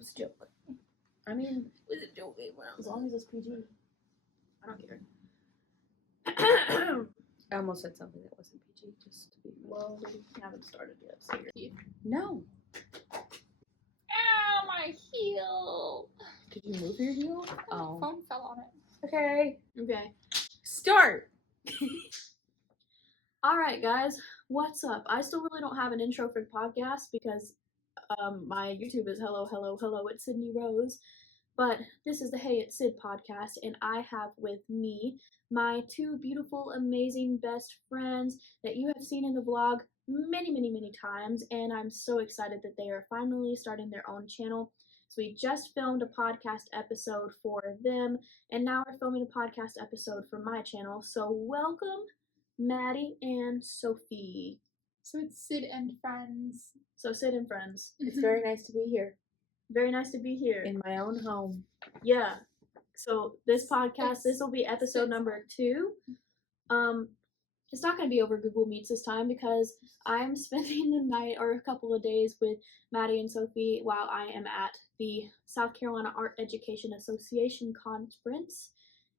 It's a joke. I mean, It's a joke. as long as it's PG. I don't care. I almost said something that wasn't PG, just to be. Well, we haven't started yet, so you're... No. Ow, my heel. Did you move your heel? Oh. Phone fell on it. Okay. Okay. Start. Alright, guys. What's up? I still really don't have an intro for the podcast because my YouTube is hello, it's Sydney Rose. But this is the Hey It's Sid podcast, and I have with me my two beautiful, amazing best friends that you have seen in the vlog many times, and I'm so excited that they are finally starting their own channel. So we just filmed a podcast episode for them, and now we're filming a podcast episode for my channel. So welcome, Maddie and Sophie. So it's Sid and Friends. So Sid and friends. It's very nice to be here. Very nice to be here. In my own home. Yeah. So this podcast, this will be episode number 2. It's not going to be over Google Meets this time because I'm spending the night or a couple of days with Maddie and Sophie while I am at the South Carolina Art Education Association conference.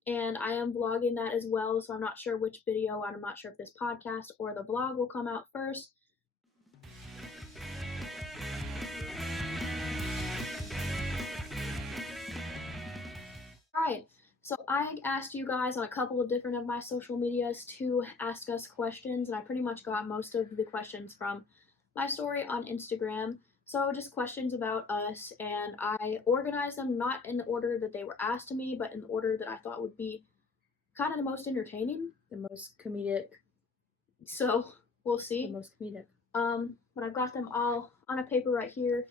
And I am vlogging that as well, so I'm not sure which video, I'm not sure if this podcast or the vlog will come out first. Alright, so I asked you guys on a couple of different of my social medias to ask us questions, and I pretty much got most of the questions from my story on Instagram. So just questions about us, and I organized them not in the order that they were asked to me, but in the order that I thought would be kind of the most entertaining. The most comedic. So, we'll see. The most comedic. But I've got them all on a paper right here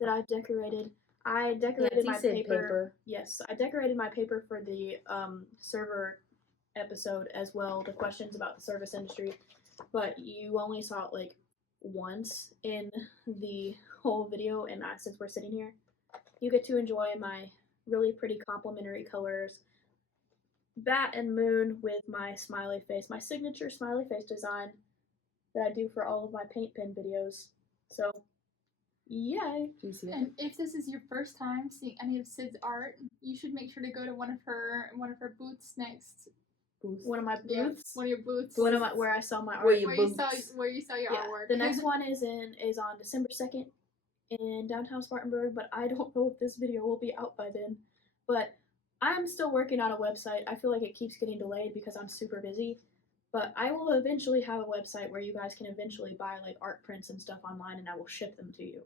that I've decorated. I decorated my paper. Yes, I decorated my paper for the server episode as well, the questions about the service industry, but you only saw it like once in the whole video, and since we're sitting here, you get to enjoy my really pretty complementary colors, bat and moon with my smiley face, my signature smiley face design that I do for all of my paint pen videos. So yay! Do you see it? And if this is your first time seeing any of Sid's art, you should make sure to go to one of her booths next. One of my booths. Yeah, one of your booths. Where I sell my art. Where you sell your artwork. The next one is on December 2nd in downtown Spartanburg, but I don't know if this video will be out by then. But I'm still working on a website. I feel like it keeps getting delayed because I'm super busy. But I will eventually have a website where you guys can eventually buy like art prints and stuff online, and I will ship them to you.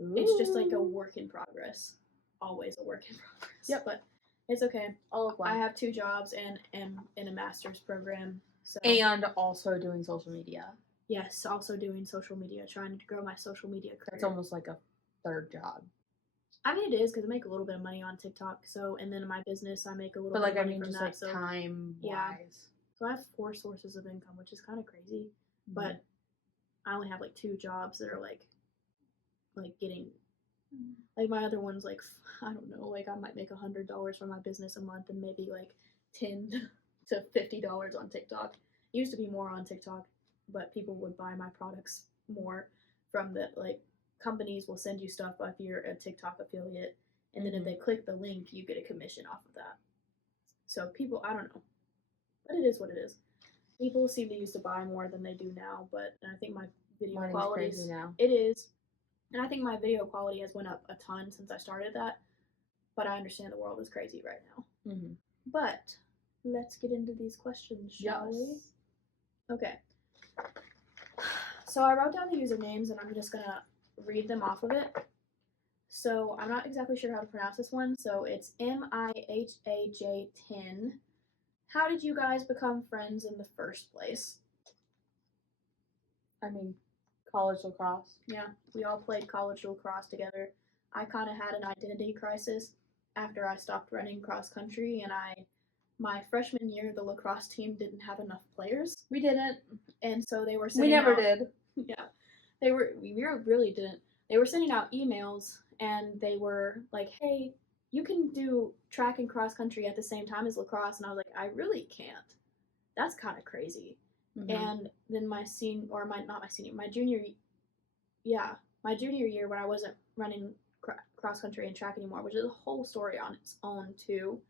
Ooh. It's just like a work in progress. Always a work in progress. Yep. But it's okay. All of life. I have 2 jobs and am in a master's program. So And also doing social media. yes, also doing social media, trying to grow my social media career. That's almost like a third job. I mean, it is because I make a little bit of money on TikTok. So, and then in my business, I make a little. But bit like, of money I mean, from just that, like so, time yeah. wise. So I have 4 sources of income, which is kind of crazy. But I only have like 2 jobs that are like getting. Like my other one's like, I don't know, like I might make $100 from my business a month and maybe like $10 to $50 on TikTok. It used to be more on TikTok, but people would buy my products more from the, like, companies will send you stuff if you're a TikTok affiliate, and then if they click the link, you get a commission off of that. So people, I don't know, but it is what it is. People seem to used to buy more than they do now, but I think my video quality is now. It is. And I think my video quality has went up a ton since I started that, but I understand the world is crazy right now. Mm-hmm. But let's get into these questions, shall we? Okay. So I wrote down the usernames, and I'm just going to read them off of it. So I'm not exactly sure how to pronounce this one, so it's MIHAJ10. How did you guys become friends in the first place? I mean, college lacrosse. Yeah, we all played college lacrosse together. I kind of had an identity crisis after I stopped running cross country, and my freshman year, the lacrosse team didn't have enough players. We didn't. And so they were We never did. Yeah. We really didn't. They were sending out emails, and they were like, hey, you can do track and cross country at the same time as lacrosse. And I was like, I really can't. That's kind of crazy. Mm-hmm. And then my junior year when I wasn't running cross country and track anymore, which is a whole story on its own too,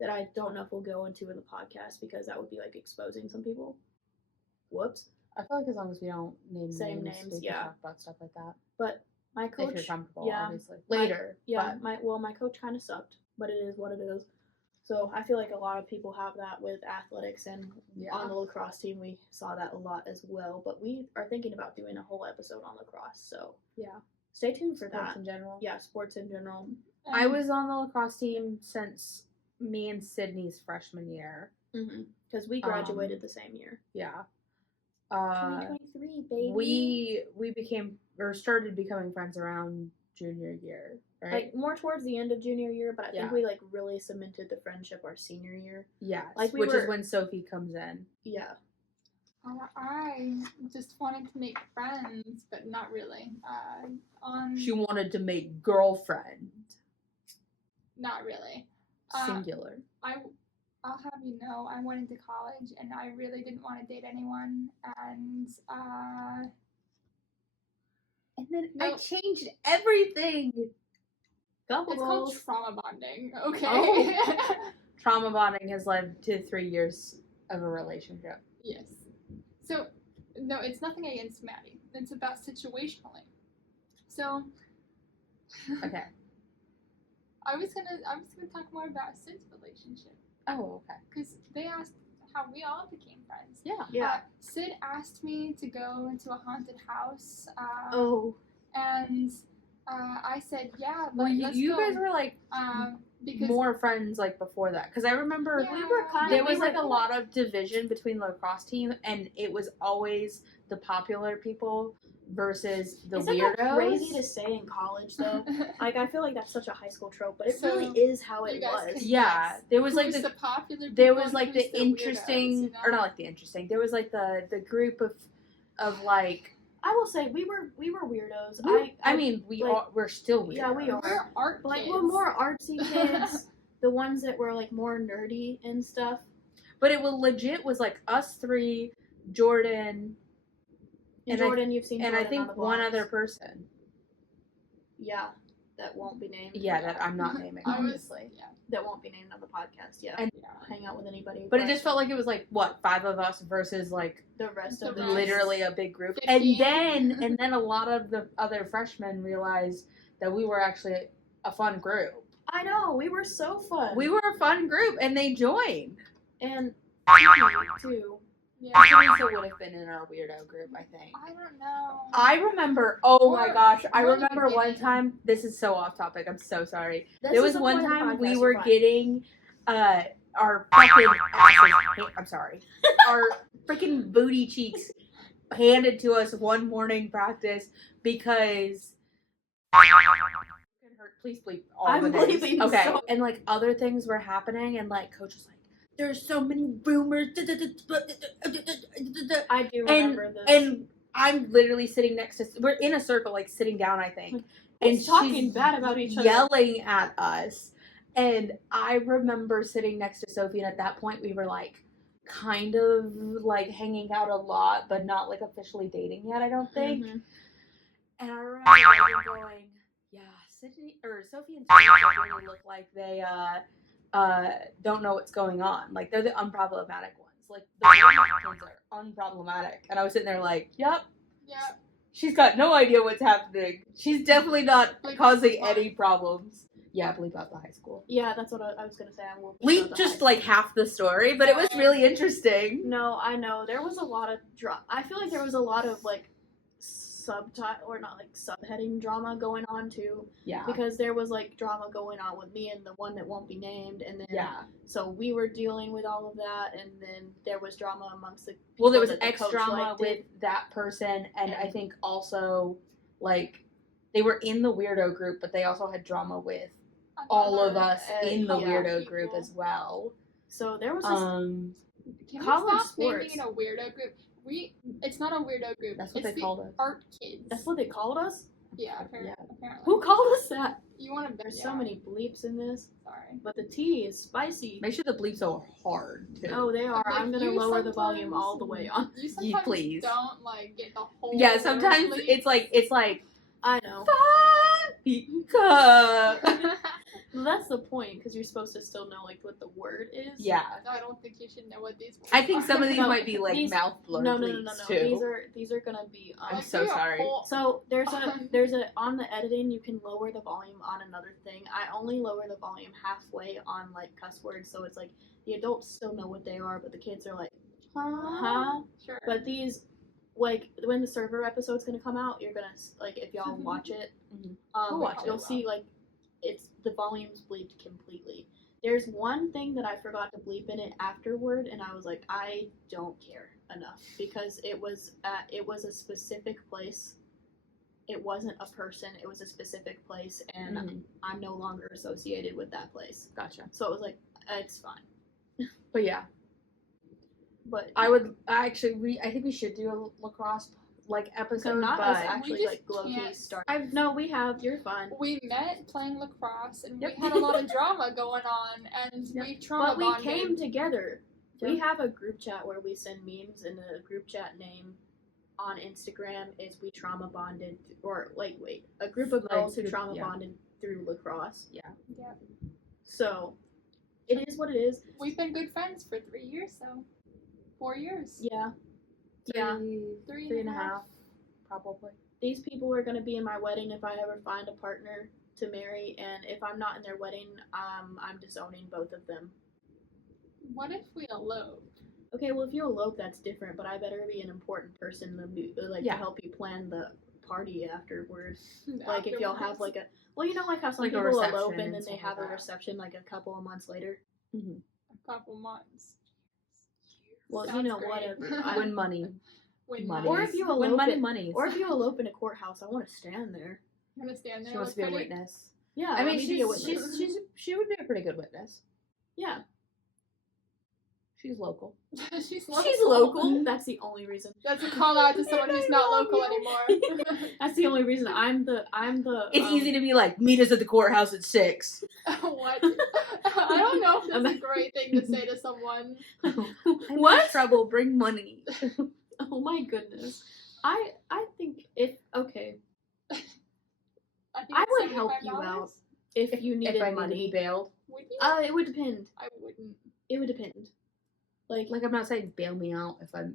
that I don't know if we'll go into in the podcast because that would be like exposing some people. Whoops. I feel like as long as we don't name Same names, names, we can yeah. talk about stuff like that. But my If you're coach, comfortable, yeah, obviously. Later. yeah, but- my coach kind of sucked, but it is what it is. So I feel like a lot of people have that with athletics, and Yeah. on the lacrosse team we saw that a lot as well. But we are thinking about doing a whole episode on lacrosse, so Yeah. stay tuned for Sports that. in general. Yeah, sports in general. I was on the lacrosse team since me and Sydney's freshman year. Because we graduated the same year. Yeah. 2023, baby. We became or started becoming friends around junior year, right? like more towards the end of junior year, but I think Yeah. we like really cemented the friendship our senior year. Yes, like, we which were- is when Sophie comes in. Yeah. I just wanted to make friends, but not really. She wanted to make girlfriend. Not really. Singular. I'll have you know, I went into college and I really didn't want to date anyone, and then I changed everything. Couple it's called goals. trauma bonding. Okay. Oh. Trauma bonding has led to 3 years of a relationship. Yes. So, no, it's nothing against Maddie. It's about situationally. So, Okay. I was gonna talk more about Sid's relationship Oh, okay. because they asked how we all became friends. Yeah. Yeah. Sid asked me to go into a haunted house. Oh. And I said, yeah. Well, let's you go. guys were like Because more friends like before that, because I remember Yeah. We were kind there of. was like a lot of division between the lacrosse team, and it was always the popular people versus the Isn't weirdos. that crazy to say in college though? Like I feel like that's such a high school trope, but it So, really is how you it guys was. can- Yeah, there was like who's the popular there people was and like who's the weirdos, interesting you know? or not like the interesting. There was like the group of like I will say we were weirdos. I mean we're still weirdos. Yeah, we are. We're art Like kids. we're more artsy kids. The ones that were like more nerdy and stuff. But it was legit was like us three, Jordan, And And I- Jordan, you've seen and I Jordan think on the one blogs. other person. Yeah, that won't be named. Yeah, that I'm not naming, I was- obviously. yeah. That won't be named on the podcast. Yeah, And- Yeah. hang out with anybody. But it just felt like it was like what 5 of us versus like the rest The of the rest. literally a big group. 15. And then a lot of the other freshmen realized that we were actually a fun group. I know we were so fun. We were a fun group, and they joined. and too. Yeah. Teresa would have been in our weirdo group, I think. I don't know. I remember. Oh my More- gosh! I more in the remember one beginning. time. This is so off topic. I'm so sorry. This There is was the one point of the time we podcast, were you're fine. getting our fucking asses. I'm sorry. Our freaking booty cheeks handed to us one morning practice because. Please bleep all I'm the names. bleeping Okay, so- and like other things were happening, and like coach was like, "There's so many rumors." I do remember this. And I'm literally sitting next to. We're in a circle, like sitting down, I think. And Who's talking she's bad about each other? yelling at us. And I remember sitting next to Sophie, and at that point, we were like, kind of like hanging out a lot, but not like officially dating yet. I don't think. Mhm. And I remember going, "Yeah, Sophie and Sydney really look like they don't know what's going on. Like they're the unproblematic ones. Like the ones are unproblematic." And I was sitting there like, "Yep, Yeah. she's got no idea what's happening. She's definitely not Like, causing what? any problems." Yeah, bleep out the high school. Yeah, that's what I was gonna say. I will Bleep just like half the story, but it was really interesting. No, I know there was a lot of I feel like there was a lot of like subtitle or not like subheading drama going on too, Yeah. because there was like drama going on with me and the one that won't be named, and then Yeah. so we were dealing with all of that, and then there was drama amongst the people Well, there was that the X coach drama liked with it. that person, and I And- think also like they were in the weirdo group, but they also had drama with all of us in the yeah, weirdo group people. as well. So there was just Um, Can college we stop sports. naming it a weirdo group? It's not a weirdo group. that's what it's they called us. art kids. that's what they called us. Yeah, apparently. Who called us that? You want to? There's so many bleeps in this, Sorry. but the tea is spicy. Make sure the bleeps are hard too. Oh, they are. Like, I'm gonna you lower the volume sometimes- all the way on. You sometimes please. don't like get the whole. Yeah, word sometimes bleep. it's like I know. fuck. Pika. Well, that's the point, because you're supposed to still know like what the word is. Yeah. No, I don't think you should know what these words I think some of these No, might be like these- mouth blurb No. leaks too. These are gonna be. I'm Like, so they're sorry. whole- So there's a on the editing you can lower the volume on another thing. I only lower the volume halfway on like cuss words, so it's like the adults still know what they are, but the kids are like, huh? Sure. But these, like when the server episode's gonna come out, you're gonna like if y'all watch it, Mhm. We'll watch it. you'll see like it's the volume's bleeped completely. There's one thing that I forgot to bleep in it afterward, and I was like, I don't care enough because it was a specific place. It wasn't a person. It was a specific place, and Mhm. I'm no longer associated with that place. Gotcha. So it was like, it's fine. But yeah, But I think we should do a lacrosse like episode. so not but us actually We like just low key can't- start. I've- No, we have. You're fine. We met playing lacrosse, and Yep. we had a lot of drama going on, and Yep. we trauma But we bonded. came together. We Yep. have a group chat where we send memes, and the group chat name on Instagram is We Trauma Bonded, or like wait, a group of Like, girls who group- trauma yeah. bonded through lacrosse. Yeah. Yeah. So, it is what it is. We've been good friends for 3 years, so 4 years. Yeah. Yeah. Three and a half, probably. These people are gonna be in my wedding if I ever find a partner to marry, and if I'm not in their wedding, I'm disowning both of them. What if we elope? Okay, well if you elope, that's different, but I better be an important person to Yeah. help you plan the party afterwards. Like if y'all have like a, well, you know, like how some Like a people elope reception and and then they stuff have like a that. reception like a couple of months later. Mm-hmm. a couple months. Well, you Sounds know, great. whatever. Win money. When Money. Or if you Win elope money, it- money. Or if you elope in a courthouse, I want to stand there. I'm gonna stand there. She wants to be a witness. Yeah, I mean, let me be a witness. she would be a pretty good witness. Yeah, She's local. She's local. she's local. That's the only reason. That's a call out to someone who's not love local you. anymore. That's the only reason. I'm the. It's easy to be like, meet us at the courthouse at 6. What? I don't know if that's a great thing to say to someone. I'm What? in trouble. Bring money. Oh my goodness. I think if okay, think I it's would help you $75. out if you needed if I need to money. be bailed. Would you? It would depend. I wouldn't. It would depend. Like Like, I'm not saying bail me out if I'm.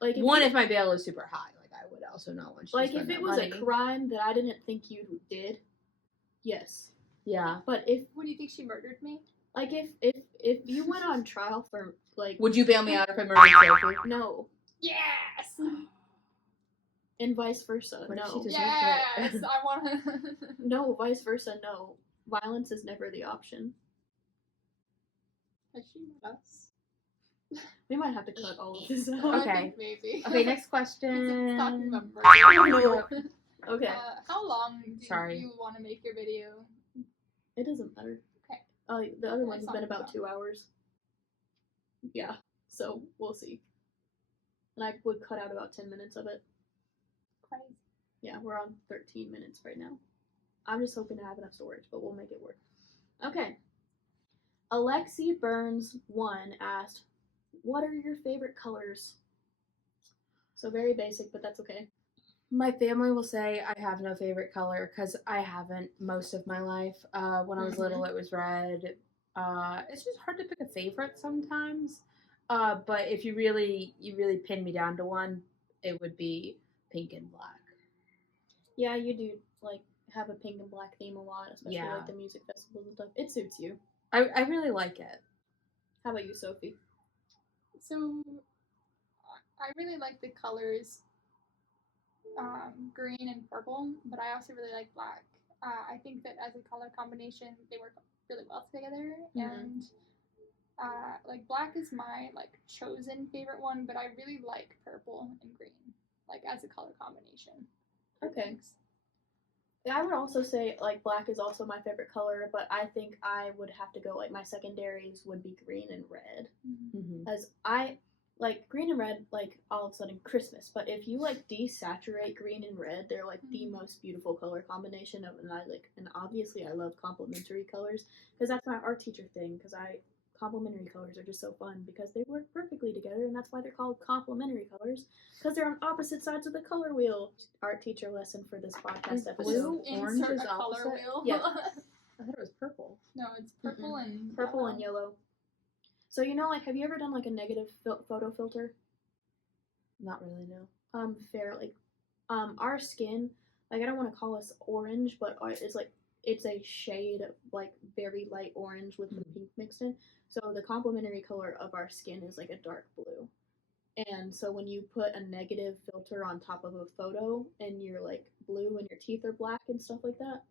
like If my bail is super high. Like, I would also not want you to like spend if that it was money. a crime that I didn't think you did, yes. Yeah. But if What do you think she murdered me? like if you went on trial for like Would you bail me out if I murdered Sophie? no Yes. and vice versa What if no she just- Yes. I want to. no vice versa no violence is never the option. Has she met us? We might have to cut all of this out. I Okay. think maybe. Okay, next 'Cause it's talking question. about murder. Okay, How long do Sorry. you want to make your video? it doesn't matter. Okay. The other That's one's not been about enough. 2 hours. Yeah, so we'll see. And I would cut out about 10 minutes of it. Crazy. Yeah, we're on 13 minutes right now. I'm just hoping to have enough storage, but we'll make it work. Okay. Alexi Burns 1 asked, what are your favorite colors? So very basic, but that's okay. My family will say I have no favorite color because I haven't most of my life. When I was little, it was red. It's just hard to pick a favorite sometimes. But if you really pin me down to one, it would be pink and black. Yeah, you do like have a pink and black theme a lot, especially Yeah. like the music festivals and stuff. It suits you. I really like it. How about you, Sophie? So, I really like the colors green and purple, but I also really like black. I think that as a color combination, they work really well together. Mhm. And like black is my like chosen favorite one, but I really like purple and green, like as a color combination. for Okay. things. I would also say like black is also my favorite color, but I think I would have to go like my secondaries would be green and red. Mm-hmm. As I like green and red like all of a sudden Christmas, but if you like desaturate green and red, they're like the most beautiful color combination of, and obviously I love complementary colors because that's my art teacher thing because I complementary colors are just so fun because they work perfectly together, and that's why they're called complementary colors because they're on opposite sides of the color wheel. Art teacher lesson for this podcast episode. Blue, orange Insert is a color opposite? wheel. Yeah. I thought it was purple. No, it's purple and Purple yellow. and yellow. So like, have you ever done like a negative photo filter? Not really, no. Fair. Like, our skin. Like, I don't want to call us orange, but it's a shade of like very light orange with the pink mixed in. So the complementary color of our skin is like a dark blue. And so when you put a negative filter on top of a photo and you're like blue and your teeth are black and stuff like that,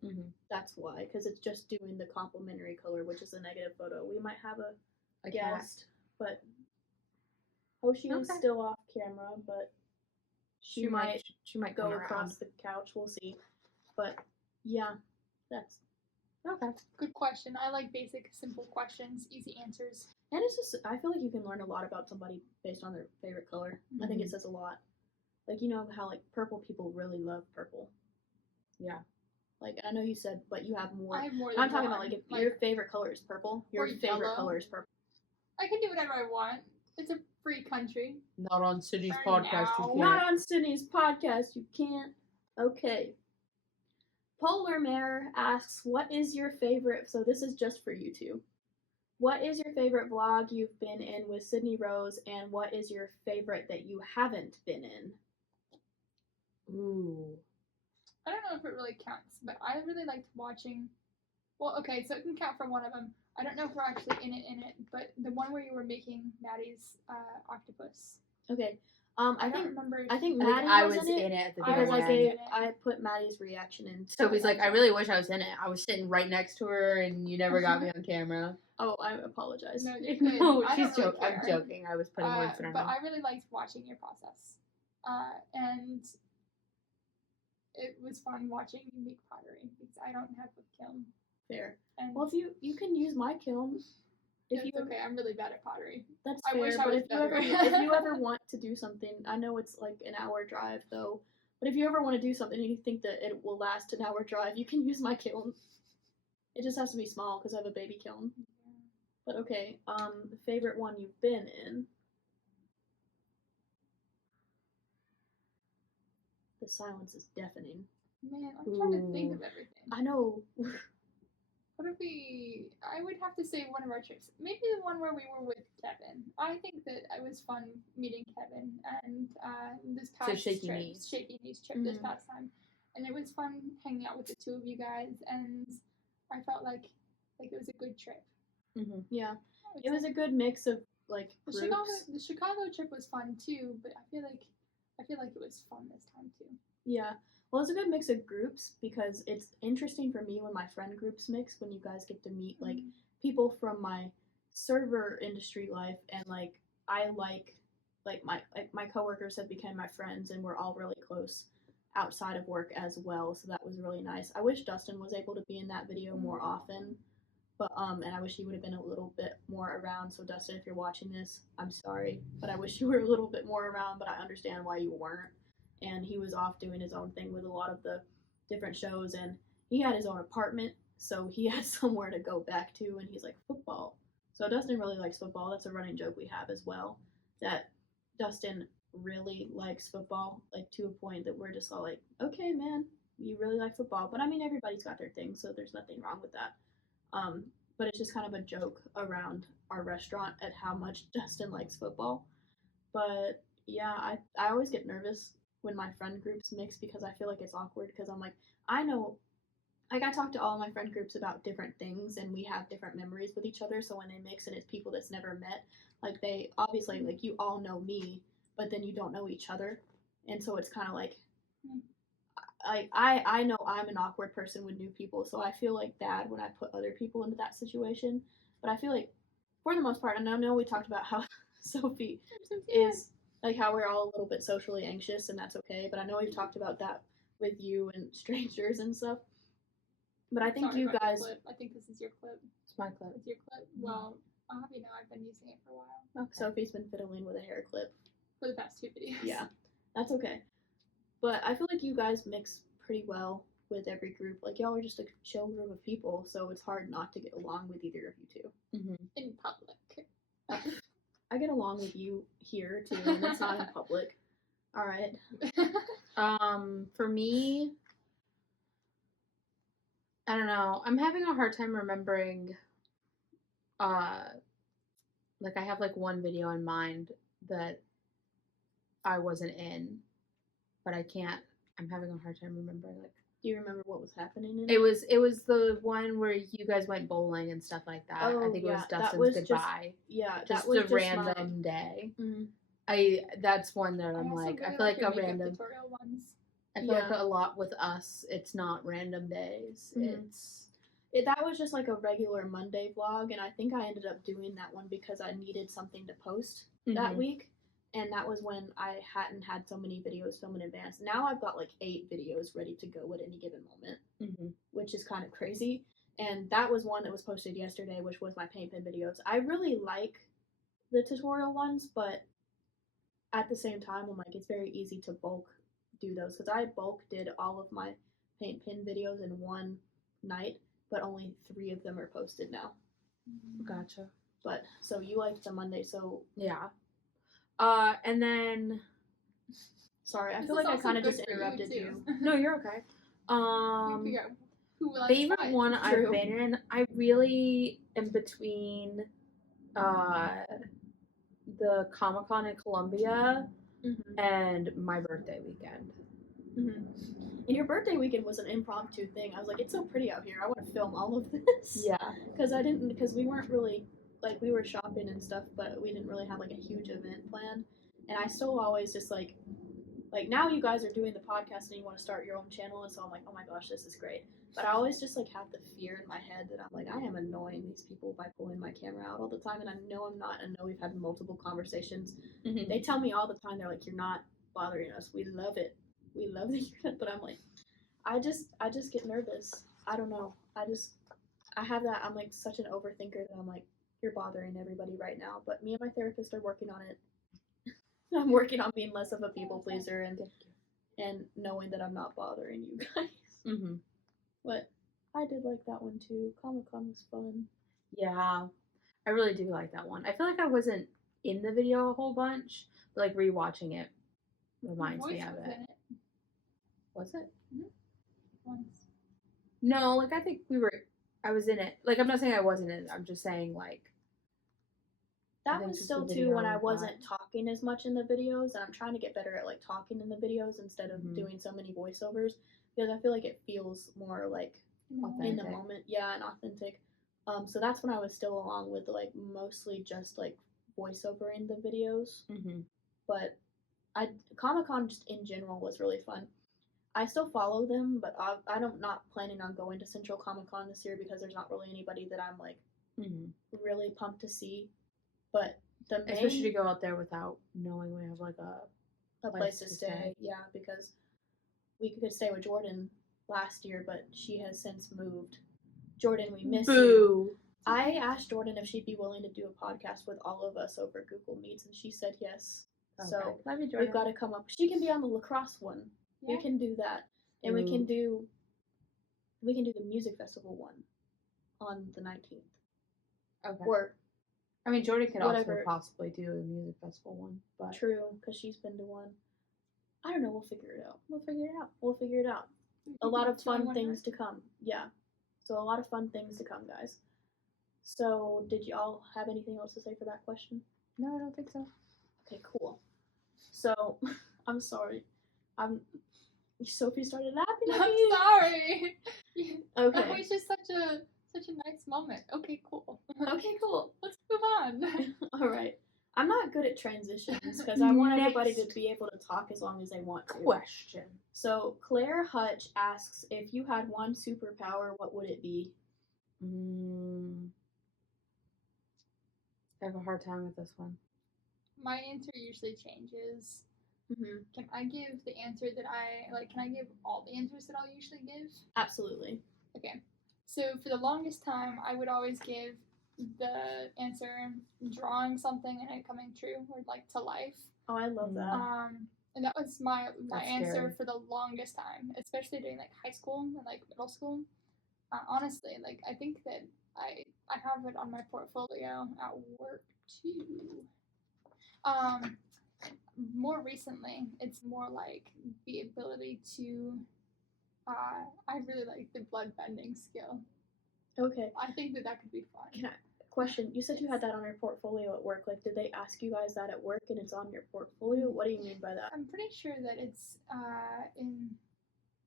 that's why. Because it's just doing the complementary color, which is a negative photo. We might have a guest, but Hoshi is still off camera, but she might come go around. across the couch. We'll see. But yeah, that's okay. Good question. I like basic, simple questions, easy answers. And it's just, I feel like you can learn a lot about somebody based on their favorite color. I think it says a lot. Like, you know how like purple people really love purple. Yeah. Like, I know you said, but you have more. I have more than I'm talking one. about like if your favorite color is purple, your or favorite yellow. color is purple. I can do whatever I want. It's a free country. Not on Sydney's For podcast, now. you Not can't. on Sydney's podcast, you can't. Okay. Polar Mare asks, what is your favorite? So this is just for you two. What is your favorite vlog you've been in with Sydney Rose, and what is your favorite that you haven't been in? Ooh. I don't know if it really counts, but I really liked watching. Well, okay, so it can count for one of them. I don't know if we're actually in it, but the one where you were making Maddie's octopus. Okay. I don't remember. I think I Maddie think I was was in it at the I because very was I end. gave I put Maddie's reaction in. Sophie's like, I really wish I was in it. I was sitting right next to her, and you never got me on camera. Oh, I apologize. No, you could. No, I she's don't really joking. I'm care. joking. I was putting words in her But mouth. I really liked watching your process, and it was fun watching you make pottery because I don't have a kiln. Fair. And Well, if you can use my kiln. If it's you okay, I'm really bad at pottery. That's I fair. wish I But was if you ever want to do something, I know it's like an hour drive though. But if you ever want to do something and you think that it will last an hour drive, you can use my kiln. It just has to be small because I have a baby kiln. But okay, the favorite one you've been in. The silence is deafening. Man, I'm trying to think of everything. I know. What if we? I would have to say one of our trips. Maybe the one where we were with Kevin. I think that it was fun meeting Kevin and this past Shaky trip, Knees. Shaky Knees trip this past time, and it was fun hanging out with the two of you guys, and I felt like it was a good trip. Yeah, it was a good mix of like groups. The Chicago trip was fun too, but I feel like it was fun this time too. Yeah. Well, it's a good mix of groups because it's interesting for me when my friend groups mix, when you guys get to meet like people from my server industry life, and like I like my coworkers have become my friends and we're all really close outside of work as well, so that was really nice. I wish Dustin was able to be in that video more often. But and I wish he would have been a little bit more around. So Dustin, if you're watching this, I'm sorry, but I wish you were a little bit more around, but I understand why you weren't. And he was off doing his own thing with a lot of the different shows, and he had his own apartment, so he had somewhere to go back to, and he's like, football. So Dustin really likes football. That's a running joke we have as well, that Dustin really likes football, like to a point that we're just all like, okay, man, you really like football. But I mean, everybody's got their thing, so there's nothing wrong with that. But it's just kind of a joke around our restaurant at how much Dustin likes football. But yeah, I always get nervous when my friend groups mix because I feel like it's awkward because I'm like, I know, like I talk to all my friend groups about different things and we have different memories with each other. So when they mix and it's people that's never met, like they obviously, like you all know me, but then you don't know each other. And so it's kind of like, I know I'm an awkward person with new people, so I feel like bad when I put other people into that situation. But I feel like, for the most part, and I know we talked about how Sophie is, like how we're all a little bit socially anxious, and that's okay. But I know we've talked about that with you and strangers and stuff. But I think Sorry you about guys. your clip. I think this is your clip. It's my clip. It's your clip. Well, I'll have you know I've been using it for a while. Okay. Sophie's been fiddling with a hair clip. For the past 2 videos. Yeah, that's okay. But I feel like you guys mix pretty well. with every group. Like y'all are just a chill group of people, so it's hard not to get along with either of you two. Mm-hmm. In public. I get along with you here too, and it's not in public. All right. For me, I don't know. I'm having a hard time remembering. Like I have like one video in mind that I wasn't in, but I can't. I'm having a hard time remembering. Like, do you remember what was happening in it was the one where you guys went bowling and stuff like that. Oh, I think it was yeah, Dustin's was goodbye. That Just was a just random day. Mhm. That's one that I'm I also like, I really feel like your a makeup random. tutorial ones. I feel like a lot with us, it's not random days. Mhm. That was just like a regular Monday vlog, and I think I ended up doing that one because I needed something to post that Mhm. week, and that was when I hadn't had so many videos filmed in advance. Now I've got like 8 videos ready to go at any given moment, which is kind of crazy. And that was one that was posted yesterday, which was my paint pen videos. I really like the tutorial ones, but at the same time, I'm like, it's very easy to bulk do those because I bulk did all of my paint pen videos in one night, but only 3 of them are posted now. Gotcha. But so you like the Monday, so yeah. And then sorry, I This feel is like I also kind of good just for you, interrupted too. you. no, you're okay. You figure out who likes Favorite what. one True. I've been in, I really am between the Comic-Con in Columbia and my birthday weekend. And your birthday weekend was an impromptu thing. I was like, it's so pretty out here. I want to film all of this. Yeah. Because we weren't really, like, we were shopping and stuff, but we didn't really have, like, a huge event planned. And I still always just, like, now you guys are doing the podcast and you want to start your own channel, and so I'm like, oh my gosh, this is great. But I always just, like, have the fear in my head that I'm like, I am annoying these people by pulling my camera out all the time, and I know I'm not. I know we've had multiple conversations. They tell me all the time, they're like, you're not bothering us. We love it. We love that you're not, but I'm like, I just get nervous. I don't know. I have that. I'm like such an overthinker that I'm like, you're bothering everybody right now. But me and my therapist are working on it. I'm working on being less of a people pleaser and knowing that I'm not bothering you guys. But I did like that one too. Comic-Con was fun. Yeah, I really do like that one. I feel like I wasn't in the video a whole bunch, but like rewatching it reminds me of it. Was it? Once. No, like I think I was in it. Like I'm not saying I wasn't in it. I'm just saying like. That was still too when I wasn't talking as much in the videos, and I'm trying to get better at like talking in the videos instead of doing so many voiceovers because I feel like it feels more like authentic. in the moment, and authentic. So that's when I was still along with like mostly just like voiceover in the videos. But Comic-Con just in general was really fun. I still follow them, but I'm not planning on going to Central Comic-Con this year because there's not really anybody that I'm like really pumped to see. But especially to go out there without knowing we have like a place to stay. Yeah, because we could stay with Jordan last year, but she has since moved. Jordan, we miss you. I asked Jordan if she'd be willing to do a podcast with all of us over Google Meets, and she said yes. Okay. So love you, Jordan. We've got to come up. She can be on the lacrosse one. Yeah. We can do that, and we can do the music festival one on the 19th. Okay. Or I mean, Jordan could also possibly do a music festival one, but true, because she's been to one. I don't know. We'll figure it out. A lot of fun things to come. Yeah. So a lot of fun things to come, guys. So did y'all have anything else to say for that question? No, I don't think so. Okay, cool. So I'm sorry. Sophie started laughing at me. I'm sorry. Okay. That was just such a nice moment. Okay, cool. Okay, cool. Let's move on. All right. I'm not good at transitions because I want everybody to be able to talk as long as they want to. Question. So Claire Hutch asks, if you had one superpower, what would it be? I have a hard time with this one. My answer usually changes. Can I give the answer that can I give all the answers that I'll usually give? Absolutely. Okay. So for the longest time, I would always give the answer drawing something and it coming true or like to life. Oh, I love that. And that was my That's answer scary. for the longest time, especially during like high school and like middle school. Honestly, like I think that I have it on my portfolio at work too. Um, More recently, it's more like the ability to. I really like the blood bending skill. Okay. I think that could be fun. Can I question? You said you had that on your portfolio at work. Like, did they ask you guys that at work and it's on your portfolio? What do you mean by that? I'm pretty sure that it's in.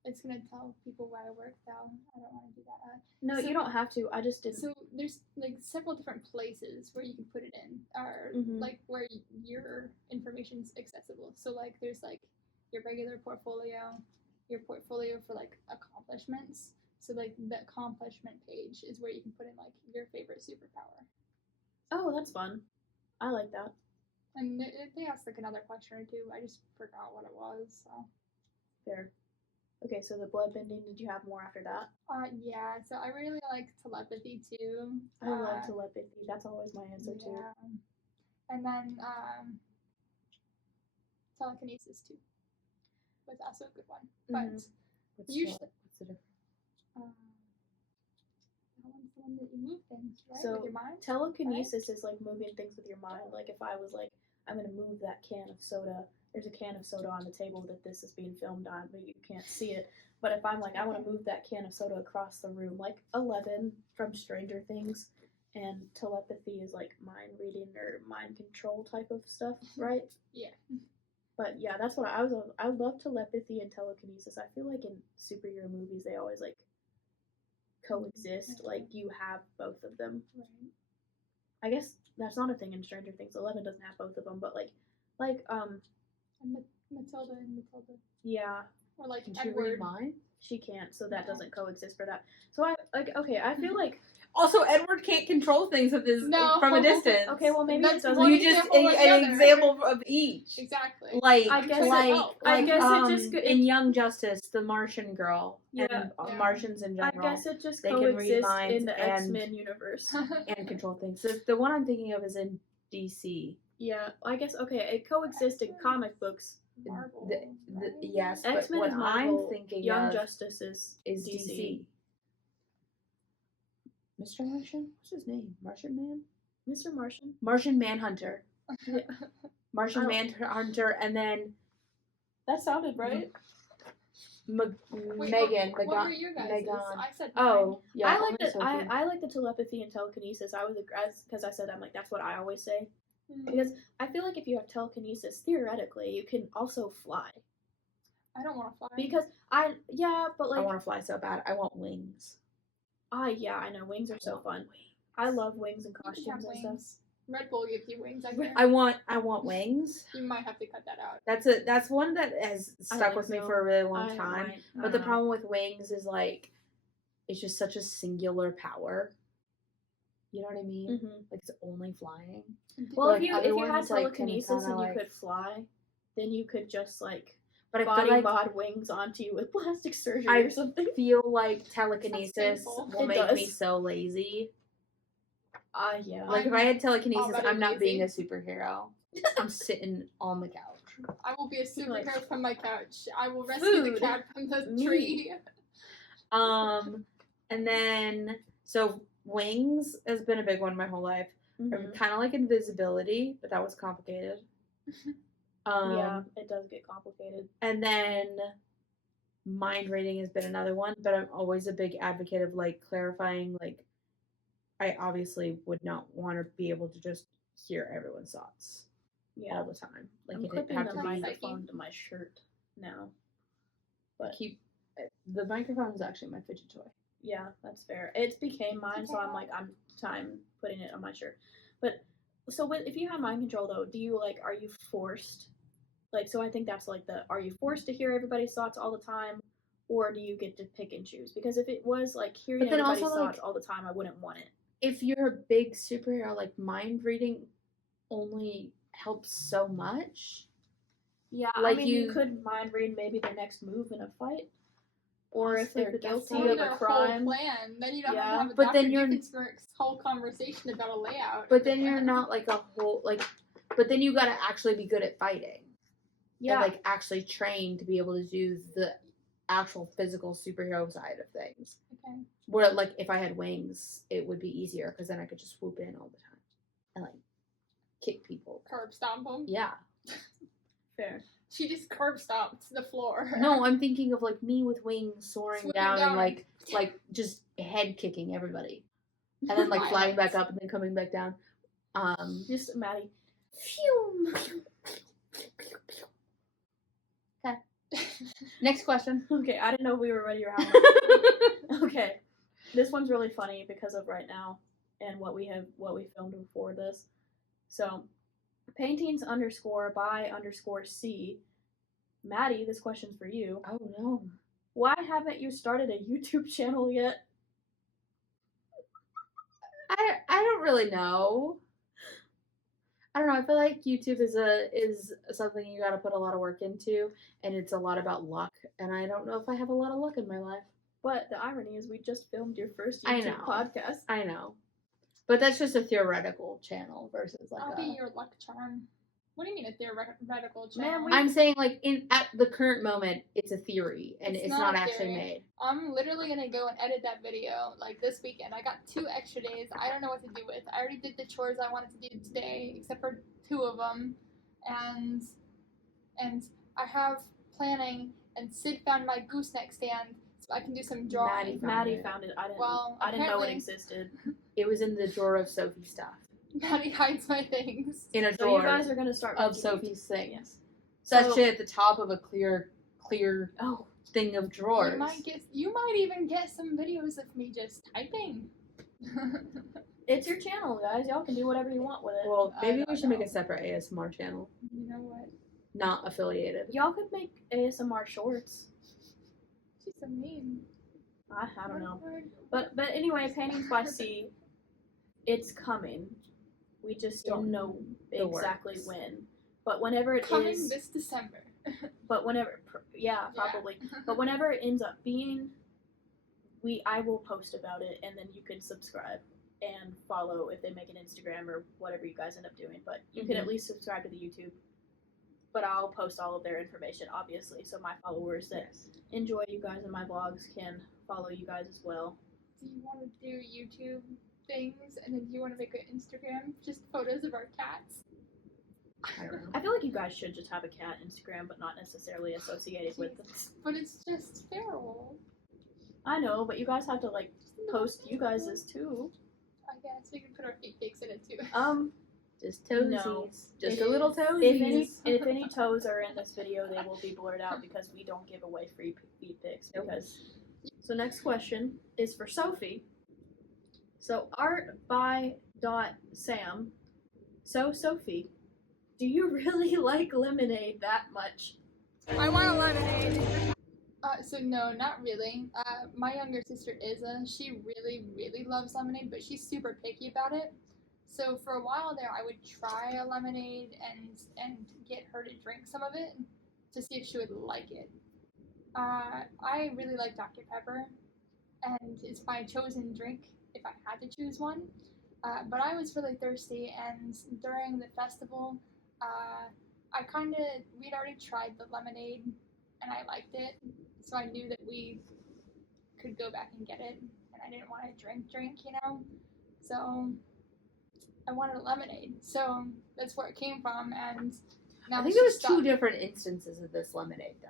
It's gonna tell people where I work though. I don't want to do that. No, So- you don't have to. I just didn't. So there's like several different places where you can put it in, or Mhm. like where your information's accessible. So like there's like your regular portfolio, your portfolio for like accomplishments. So like the accomplishment page is where you can put in like your favorite superpower. Oh, that's fun. I like that. And they asked like another question or two. I just forgot what it was. So. Fair. Okay, so the blood bending. Did you have more after that? Yeah. So I really like telepathy too. I love telepathy. That's always my answer too. Yeah. And then telekinesis too was also a good one. But Mhm. usually, What's the difference? that one's the one that you move things, right? So with your mind. telekinesis is like moving things with your mind. Like if I was like, I'm gonna move that can of soda. There's a can of soda on the table that this is being filmed on, but you can't see it. But if I'm like, I want to move that can of soda across the room, like 11 from Stranger Things, and telepathy is like mind reading or mind control type of stuff, right? Yeah. But yeah, that's what I was. I love telepathy and telekinesis. I feel like in superhero movies they always like coexist. Like you have both of them. Right. I guess that's not a thing in Stranger Things. 11 doesn't have both of them, but And Matilda and Matilda, yeah, or like Can she read Edward. mine? she can't, so that No. doesn't coexist for that. So I like okay, I feel like Also, Edward can't control things with his No. from a distance. okay, well maybe it That's doesn't. one You just example of the an other. example of each. Exactly. Like I guess it- like I guess it just in Young Justice, the Martian girl Yeah. and Yeah. Martians in I general guess it just They can read coexists minds in the and- X-Men universe. and control things. The one I'm thinking of is in DC. Yeah, I guess okay, it coexists in comic books. Marvel. The, right? yes, but X-Men what is Marvel. I'm thinking Young of Justice is DC. Mr. Martian? What's his name? Martian Man? Mr. Martian. Martian Manhunter. Yeah. Martian I Manhunter, and then That sounded right. Wait, Megan. what were your guys'? Megan. I said Oh, yeah. I like only the Sophie. I like the telepathy and telekinesis. I was because I said I'm like that's what I always say mine. because I feel like if you have telekinesis, theoretically you can also fly I don't want to fly. because but I like want to fly so bad. I want wings. yeah, I know wings are so fun. I love wings and you can costumes have and stuff. wings. Red Bull gives you wings. I guess. I want wings. You might have to cut that out. That's one that has I stuck think with me so. for a really long I time. might- But the I don't know. problem with wings is like, it's just such a singular power. You know what I mean? Mhm. Like it's only flying. Well, Like, if you other had ones, like, can telekinesis kinda, and you like- could fly, then you could just like But I body feel like bod wings onto you with plastic surgery I or something. feel like telekinesis painful. will It make me does. so lazy. Yeah. Like if I had telekinesis, already I'm not being a lazy. superhero. I'm sitting on the couch. I will be a Like- superhero from my couch. I will rescue the Food. cat from the Me. tree. And then so wings has been a big one my whole life. Mhm. Kind of like invisibility, but that was complicated. Yeah, it does get complicated. And then mind reading has been another one, but I'm always a big advocate of like clarifying. Like, I obviously would not want to be able to just hear everyone's thoughts Yeah. all the time. Like, I'm it'd clipping have the to be microphone to my shirt now. But keep. The microphone is actually my fidget toy. yeah, that's fair. It's became mine, so I'm like, I'm putting it on my shirt. But so if you have mind control though, do you like are you forced? Like, so I think that's like are you forced to hear everybody's thoughts all the time, or do you get to pick and choose? Because if it was like hearing But then everybody's also, thoughts like- all the time, I wouldn't want it. If you're a big superhero, like mind reading only helps so much. Yeah, Like, I mean, you you- could mind read maybe their next move in a fight, or if Possibly, they're but that's guilty Or of their a whole crime. plan. Then you don't Yeah. have to have a But doctor. then you're- You can start a whole conversation about a layout. But then you're not like a whole like. But then you gotta actually be good at fighting. Yeah. and like actually train to be able to do the actual physical superhero side of things. Okay. Where like if I had wings, it would be easier because then I could just swoop in all the time and like kick people. Curb stomp them. Yeah. Fair. She just curb stomped the floor. No, I'm thinking of like me with wings soaring Swooping down and down. like just head kicking everybody, and then like flying back up and then coming back down. Just Maddie. Phew. Okay. Next question. Okay, I didn't know we were ready or how. Okay, this one's really funny because of right now and what we filmed before this. So, paintings _by_C. Maddie, this question's for you. Oh no. Why haven't you started a YouTube channel yet? I don't really know. I don't know. I feel like YouTube is something you got to put a lot of work into, and it's a lot about luck. And I don't know if I have a lot of luck in my life. But the irony is, we just filmed your first I YouTube know. podcast. I know, but that's just a theoretical channel versus like I'll be your luck charm. What do you mean a theoretical channel? Man, I'm saying like at the current moment, it's a theory and it's not a actually theory. made. I'm literally gonna go and edit that video like this weekend. I got 2 extra days. I don't know what to do with. I already did the chores I wanted to do today, except for 2 of them, and I have planning. And Sid found my gooseneck stand, so I can do some drawing. Maddie found it. I didn't know it apparently- existed. It was in the drawer of Sophie's stuff. Maddie hides my things. In a So drawer you guys are gonna start of making Sophie's things. Yes. Such So- at the top of a clear Oh, thing of drawers. You might even get some videos of me just typing. it's your channel, guys. Y'all can do whatever you want with it. Well, I maybe we don't should make know. a separate ASMR channel, You know what? not affiliated. Y'all could make ASMR shorts. She's so mean. I don't know. But anyway, paintings by C. It's coming. We just don't know the exactly works. when. But whenever it Coming is, this December. but whenever, yeah, probably. But whenever it ends up being, I will post about it, and then you can subscribe and follow if they make an Instagram or whatever you guys end up doing. But you can at least subscribe to the YouTube. But I'll post all of their information, obviously, so my followers that enjoy you guys and my vlogs can follow you guys as well. Do you want to do YouTube things, and then do you want to make an Instagram? Just photos of our cats? I don't know. I feel like you guys should just have a cat Instagram, but not necessarily associated with it. But it's just feral. I know, but you guys have to like post you guys' too. I guess we can put our feet pics in it too. Just toesies. No. Just If- a little toesies. If any toes are in this video, they will be blurred out because we don't give away free feet pics. So next question is for Sophie. So art by .sam. So Sophie, do you really like lemonade that much? I want a lemonade. So no, not really. My younger sister Izza, she really, really loves lemonade, but she's super picky about it. So for a while there, I would try a lemonade and get her to drink some of it to see if she would like it. I really like Dr. Pepper, and it's my chosen drink if I had to choose one. But I was really thirsty, and during the festival, we'd already tried the lemonade, and I liked it, so I knew that we could go back and get it, and I didn't want to drink, you know? So I wanted a lemonade, so that's where it came from, and now I think it's there was just 2 stuck. different instances of this lemonade, though.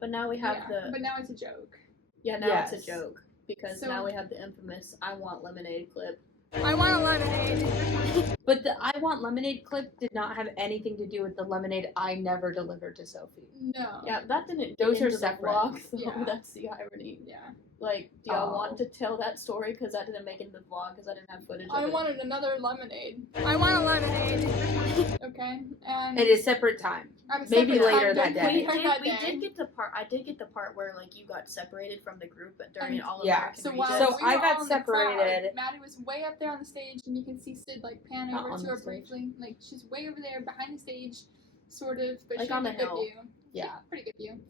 But now we have But now it's a joke. now it's Yes. a joke because So- now we have the infamous "I want lemonade" clip. I want a lemonade. But the I Want Lemonade clip did not have anything to do with the lemonade I never delivered to Sophie. No. Yeah, that didn't. Those get are into the separate. vlog, so Yeah. that's the irony. Yeah. Like, do y'all Oh. want to tell that story? Because that didn't make it in the vlog because I didn't have footage of I it. wanted another lemonade. I want a lemonade. Okay, and At a separate time. at a maybe separate later time that during- day. during that We day. did get the part. I did get the part where like you got separated from the group, but during And- all yeah. American So Rejects. while So we I were got all in the crowd, separated. Maddie was way up there on the stage, and you can see Sid like pan Not over on to the her stage. briefly. Like she's way over there behind the stage, sort of, but Like she on had a the good hill. view. Yeah. Pretty good view.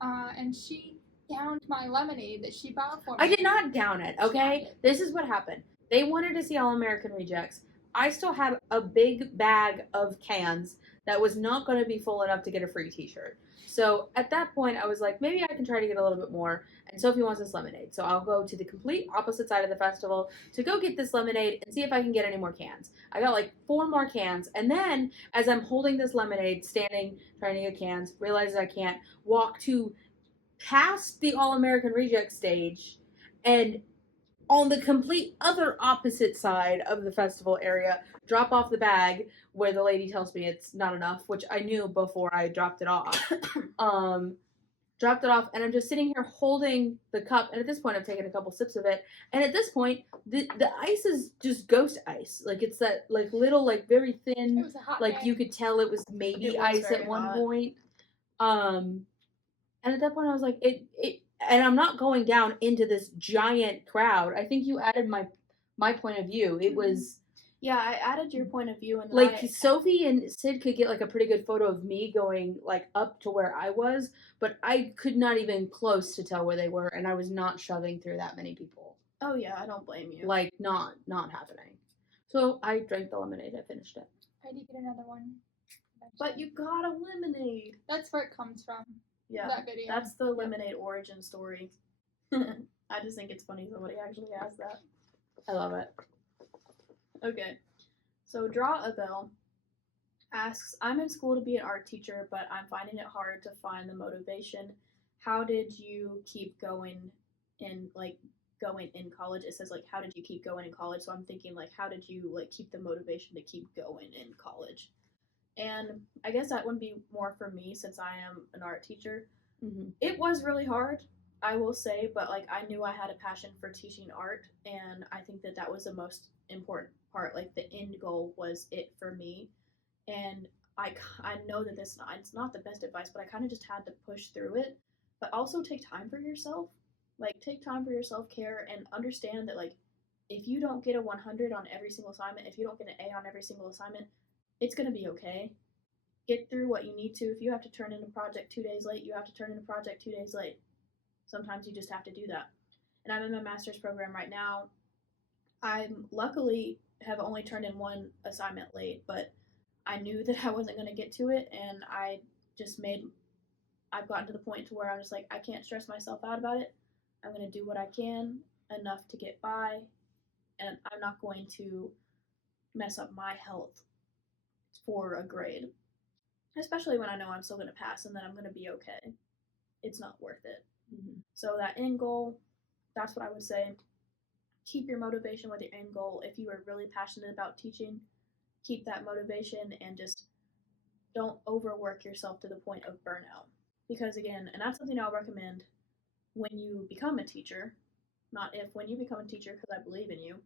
And she downed my lemonade that she bought for me. I did not down it, okay? This is what happened. They wanted to see All American Rejects. I still had a big bag of cans that was not going to be full enough to get a free t-shirt. So at that point, I was like, maybe I can try to get a little bit more. And Sophie wants this lemonade. So I'll go to the complete opposite side of the festival to go get this lemonade and see if I can get any more cans. I got like 4 more cans. And then as I'm holding this lemonade, standing, trying to get cans, realize I can't, walk to past the All-American Reject stage and on the complete other opposite side of the festival area, drop off the bag where the lady tells me it's not enough, which I knew before I dropped it off. Dropped it off, and I'm just sitting here holding the cup, and at this point I've taken a couple sips of it, and at this point the ice is just ghost ice. Like, it's that like little, like very thin, It was a hot like day. you could tell it was maybe It was ice very at one hot. point. And at that point I was like, it and I'm not going down into this giant crowd. I think you added my point of view. It was Yeah, I added your point of view, and like Sophie and Sid could get like a pretty good photo of me going like up to where I was, but I could not even close to tell where they were, and I was not shoving through that many people. Oh yeah, I don't blame you. Like, not happening. So I drank the lemonade. I finished it. I did get another one. But you got a lemonade. That's where it comes from. Yeah, That video. that's the lemonade origin story. I just think it's funny somebody actually has that. I love it. Okay, so Draw a Bell asks, I'm in school to be an art teacher, but I'm finding it hard to find the motivation. How did you keep going in college? It says like, how did you keep going in college? So I'm thinking like, how did you like keep the motivation to keep going in college? And I guess that would be more for me since I am an art teacher. Mm-hmm. It was really hard, I will say, but like I knew I had a passion for teaching art, and I think that was the most important part. Like the end goal was it for me, and I know that it's not the best advice, but I kind of just had to push through it. But also take time for yourself. Like take time for your self-care and understand that like if you don't get a 100 on every single assignment, if you don't get an A on every single assignment, it's going to be okay. Get through what you need to. If you have to turn in a project 2 days late, you have to turn in a project 2 days late. Sometimes you just have to do that. And I'm in my master's program right now. I'm luckily have only turned in one assignment late, but I knew that I wasn't going to get to it, and I've gotten to the point to where I'm just like, I can't stress myself out about it. I'm going to do what I can enough to get by, and I'm not going to mess up my health for a grade, especially when I know I'm still going to pass and that I'm going to be okay. It's not worth it. Mm-hmm. So that end goal, that's what I would say. Keep your motivation with your end goal. If you are really passionate about teaching, keep that motivation and just don't overwork yourself to the point of burnout. Because again, and that's something I'll recommend when you become a teacher, not if, when you become a teacher, because I believe in you,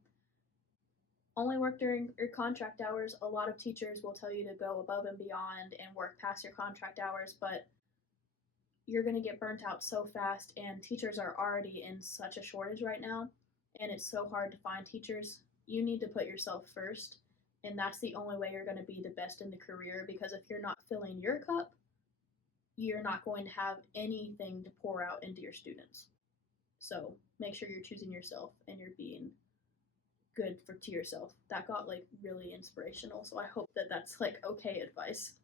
only work during your contract hours. A lot of teachers will tell you to go above and beyond and work past your contract hours, but you're going to get burnt out so fast, and teachers are already in such a shortage right now, and it's so hard to find teachers. You need to put yourself first, and that's the only way you're going to be the best in the career, because if you're not filling your cup, you're not going to have anything to pour out into your students. So make sure you're choosing yourself and you're being good to yourself. That got like really inspirational, so I hope that that's like okay advice.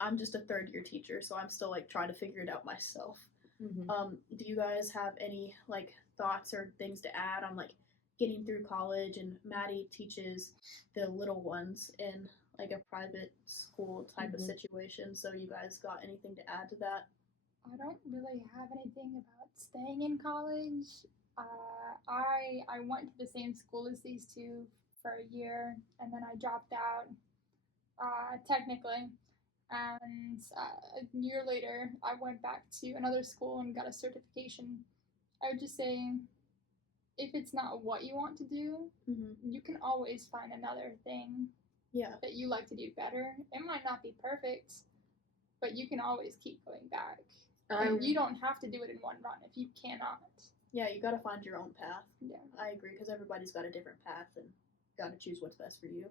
I'm just a third year teacher, so I'm still like trying to figure it out myself. Mm-hmm. Do you guys have any like thoughts or things to add on like getting through college? And Maddie teaches the little ones in like a private school type of situation, so you guys got anything to add to that? I don't really have anything about staying in college. I went to the same school as these two for a year, and then I dropped out, technically. And a year later, I went back to another school and got a certification. I would just say, if it's not what you want to do, you can always find another thing that you like to do better. It might not be perfect, but you can always keep going back. And you don't have to do it in one run if you cannot. Yeah, you got to find your own path. Yeah, I agree, because everybody's got a different path, and got to choose what's best for you.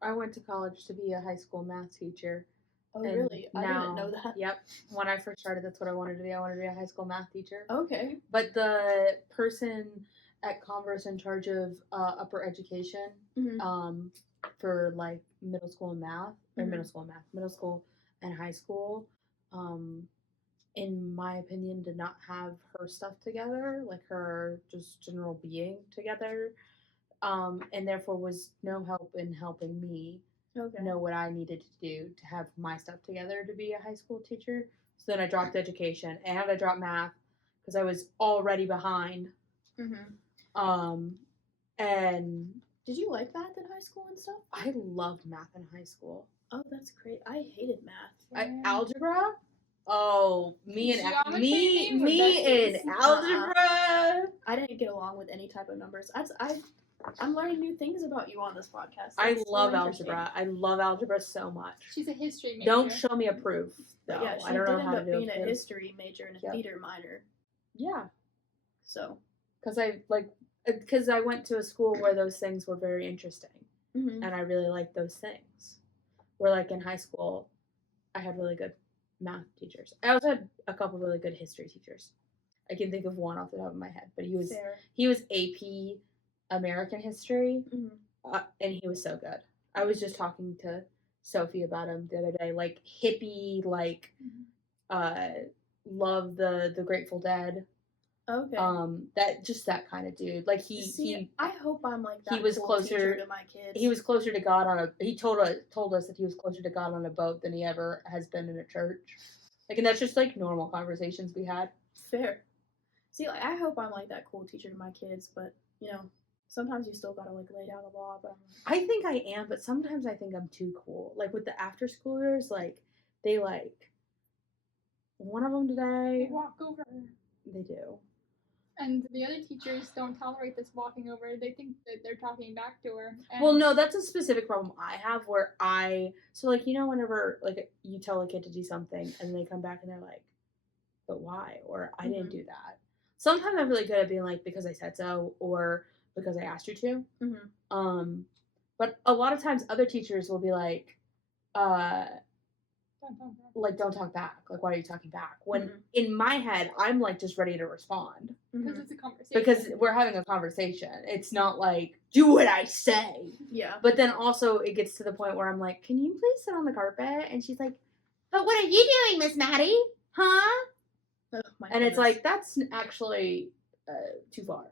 I went to college to be a high school math teacher. Oh, really? I didn't know that. Yep. When I first started, that's what I wanted to be. I wanted to be a high school math teacher. Okay. But the person at Converse in charge of upper education Mm-hmm. for like middle school math or Mhm. middle school and high school. In my opinion, did not have her stuff together, like her just general being together, and therefore was no help in helping me Okay. know what I needed to do to have my stuff together to be a high school teacher. So then I dropped education and I dropped math because I was already behind. Mm-hmm. And Did you like math in high school and stuff? I loved math in high school. Oh, that's great. I hated math. Algebra. Oh, me and Geometry, we were me besties. and algebra. I didn't get along with any type of numbers. I'm learning new things about you on this podcast. I That's so love interesting. algebra. I love algebra so much. She's a history major. Don't show me a proof. But though. yeah, she I don't did know end how to up do being a a proof. history major and a Yep. theater minor. Yeah, So. because I went to a school where those things were very interesting, Mm-hmm. and I really liked those things. Where like in high school, I had really good math teachers. I also had a couple really good history teachers. I can think of one off the top of my head, but he was AP American history, and he was so good. I was just talking to Sophie about him the other day, like hippie, like love the Grateful Dead. Okay. That kind of dude. Like I hope I'm like that. He was cool closer teacher to my kids. He was closer to God on a. He told us that he was closer to God on a boat than he ever has been in a church. Like, and that's just like normal conversations we had. Fair. See, like, I hope I'm like that cool teacher to my kids, but you know, sometimes you still gotta like lay down the law. But I think I am, but sometimes I think I'm too cool. Like with the after schoolers, like they like one of them today. They walk over. They do. And the other teachers don't tolerate this walking over. They think that they're talking back to her. And Well, no, that's a specific problem I have where whenever like you tell a kid to do something and they come back and they're like, but why? Or I didn't do that. Sometimes I'm really good at being like, because I said so, or because I asked you to. Mm-hmm. But a lot of times other teachers will be like, don't talk back. Like, why are you talking back? When in my head, I'm like just ready to respond. Because it's a conversation. Because we're having a conversation. It's not like, do what I say. Yeah. But then also it gets to the point where I'm like, can you please sit on the carpet? And she's like, but what are you doing, Miss Maddie? Huh? Oh, and it's like, that's actually too far.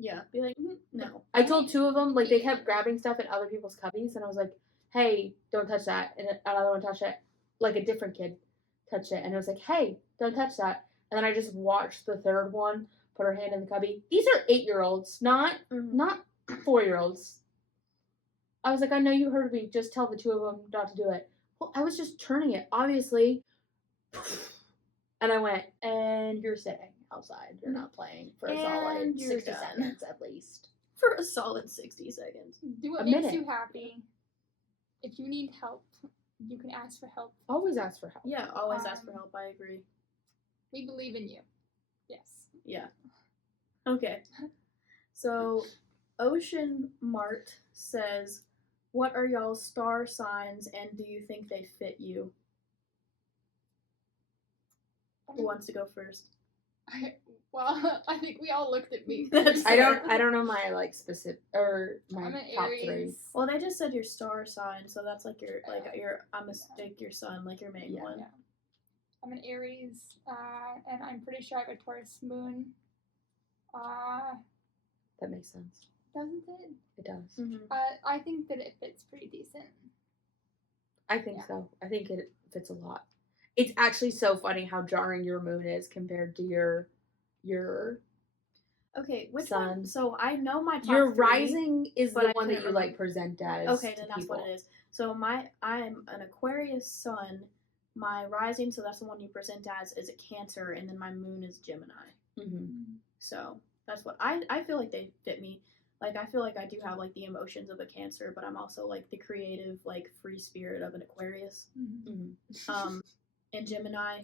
Yeah. Be like, no. I told two of them, like, they kept grabbing stuff in other people's cubbies, and I was like, hey, don't touch that. And another one touched it. Like, a different kid touched it. And it was like, hey, don't touch that. And then I just watched the third one put her hand in the cubby. These are 8-year-olds, not 4-year-olds. I was like, I know you heard me. Just tell the two of them not to do it. Well, I was just turning it, obviously. And I went, and you're sitting outside. You're not playing for a solid 60 seconds at least. For a solid 60 seconds. Do what makes you happy. If you need help, you can ask for help. Always ask for help. Yeah, always ask for help. I agree. We believe in you. Yes. Yeah. Okay. So, Ocean Mart says, what are y'all's star signs and do you think they fit you? Who wants to go first? I think we all looked at me. I don't know my like specific or my I'm an top Aries. 3. Well, they just said your star sign, so that's like your your sun, like your main one. Yeah. I'm an Aries, and I'm pretty sure I have a Taurus moon. That makes sense. Doesn't it? It does. Mm-hmm. I think that it fits pretty decent. I think so. I think it fits a lot. It's actually so funny how jarring your moon is compared to your Okay, which sun. one? So I know my top Your 3, rising is the one that you remember. like present as. Okay, then that's what it is. So I'm an Aquarius sun. My rising, so that's the one you present as, is a Cancer, and then my moon is Gemini. Mm-hmm. So that's what I feel like they fit me. Like, I feel like I do have like the emotions of a Cancer, but I'm also like the creative, like free spirit of an Aquarius. Mm-hmm. And Gemini,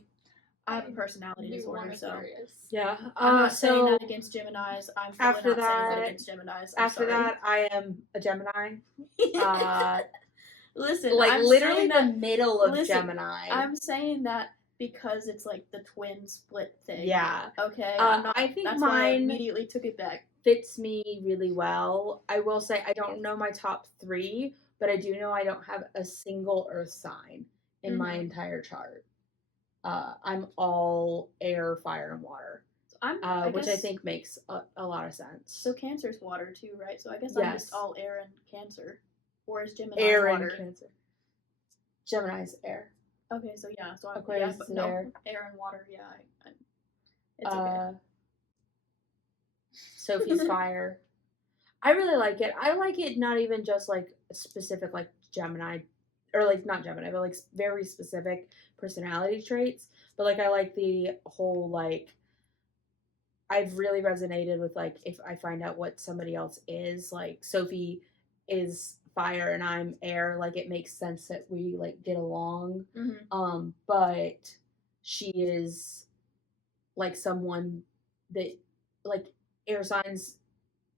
I have a personality disorder, so yeah. I'm not saying that against Geminis. I'm fully not saying that against Geminis. After that, I am a Gemini. Listen, like I'm literally the middle of Gemini. I'm saying that because it's like the twin split thing. Yeah. Okay. I think that's mine. why I immediately took it back. fits me really well. I will say I don't know my top 3, but I do know I don't have a single earth sign in my entire chart. I'm all air, fire, and water. So I'm, which I think makes a lot of sense. So Cancer's water too, right? So I guess Yes. I'm just all air and Cancer. Or is Gemini air water? and Cancer. Gemini's air. Okay, so yeah, so I'm Aquarius but is no, air. Air and water. Yeah, it's okay. Sophie's fire. I really like it. I like it not even just like specific like Gemini, or like not Gemini, but like very specific personality traits. But like I like the whole like. I've really resonated with like if I find out what somebody else is, like Sophie is fire and I'm air, like it makes sense that we like get along. But she is like someone that like air signs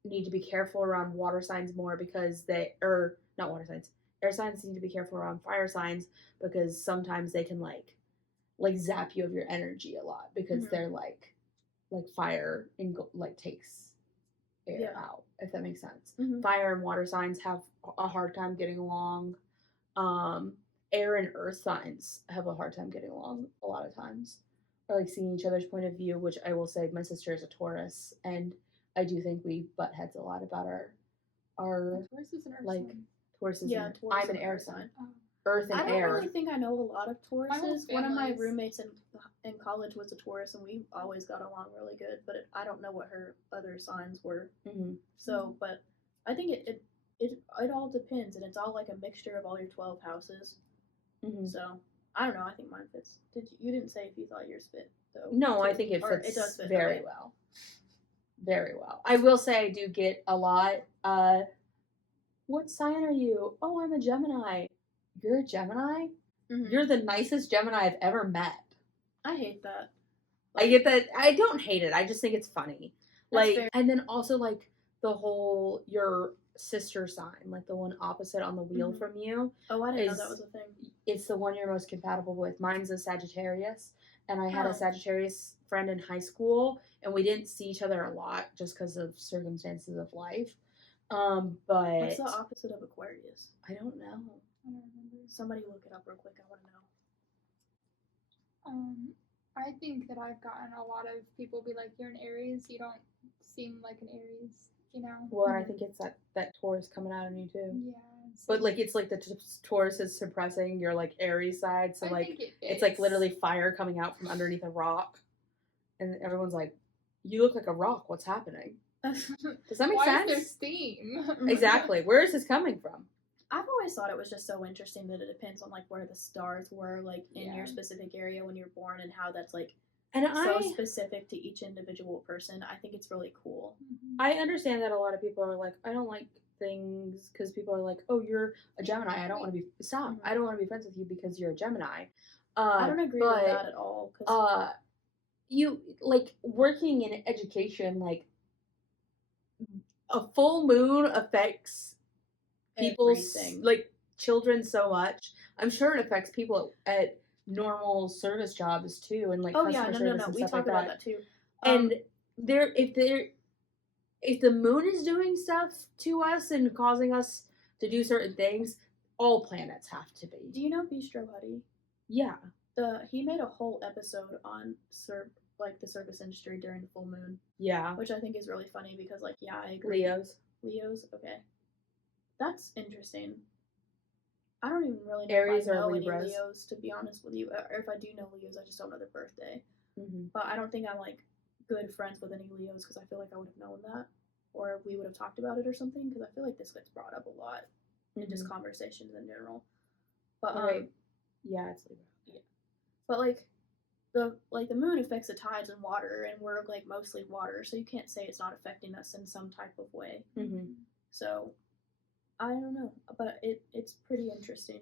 need to be careful around water signs more because not water signs. Air signs need to be careful around fire signs because sometimes they can like zap you of your energy a lot because they're like fire and like takes air out, if that makes sense. Fire and water signs have a hard time getting along. Air and earth signs have a hard time getting along a lot of times, or like seeing each other's point of view, which I will say my sister is a Taurus, and I do think we butt heads a lot about our Taurus is an earth like sign. Taurus is Taurus I'm an air sign. Earth and I don't air. really think I know a lot of Tauruses. One of my family's- roommates in college was a Taurus, and we always got along really good. But I don't know what her other signs were. So, but I think it all depends, and it's all like a mixture of all your 12 houses. So I don't know. I think mine fits. You didn't say if you thought yours fit though? No, I think it fits it does fit very well. Very well. I will say I do get a lot. What sign are you? Oh, I'm a Gemini. You're a Gemini? You're the nicest Gemini I've ever met. I hate that. I get that. I don't hate it. I just think it's funny. That's Like, fair. and then also like the whole your sister sign, like the one opposite on the wheel from you. Oh, I didn't know that was a thing. It's the one you're most compatible with. Mine's a Sagittarius, and I had a Sagittarius friend in high school, and we didn't see each other a lot just because of circumstances of life. But What's the opposite of Aquarius? I don't know. I don't remember. Somebody look it up real quick. I want to know. I think that I've gotten a lot of people be like, "You're an Aries. You don't seem like an Aries." You know. Well, I think it's that Taurus coming out in you too. Yeah. But like it's like the Taurus is suppressing your like Aries side, so I like think it's like literally fire coming out from underneath a rock, and everyone's like, "You look like a rock. What's happening?" Does that make sense? Why is there steam? Exactly. Where is this coming from? I've always thought it was just so interesting that it depends on like where the stars were like in your specific area when you're born and how that's like so specific to each individual person. I think it's really cool. I understand that a lot of people are like, I don't like things because people are like, oh, you're a Gemini. I don't want to be I don't want to be friends with you because you're a Gemini. I don't agree with that at all. You like working in education, like a full moon affects people's like children so much. I'm sure it affects people at normal service jobs too, and like customer service and we stuff talk like about that too. And if the moon is doing stuff to us and causing us to do certain things, all planets have to be. Do you know Bistro Huddy? Yeah. He made a whole episode on the service industry during the full moon. Yeah. Which I think is really funny because I agree. Leos, okay. That's interesting. I don't even really know Aries if I know or any Libras. Leos, to be honest with you. Or if I do know Leos, I just don't know their birthday. But I don't think I'm like good friends with any Leos because I feel like I would have known that, or we would have talked about it or something. Because I feel like this gets brought up a lot in just conversations in general. But yeah, it's Libra. Yeah. But the moon affects the tides and water, and we're like mostly water, so you can't say it's not affecting us in some type of way. So I don't know, but it's pretty interesting.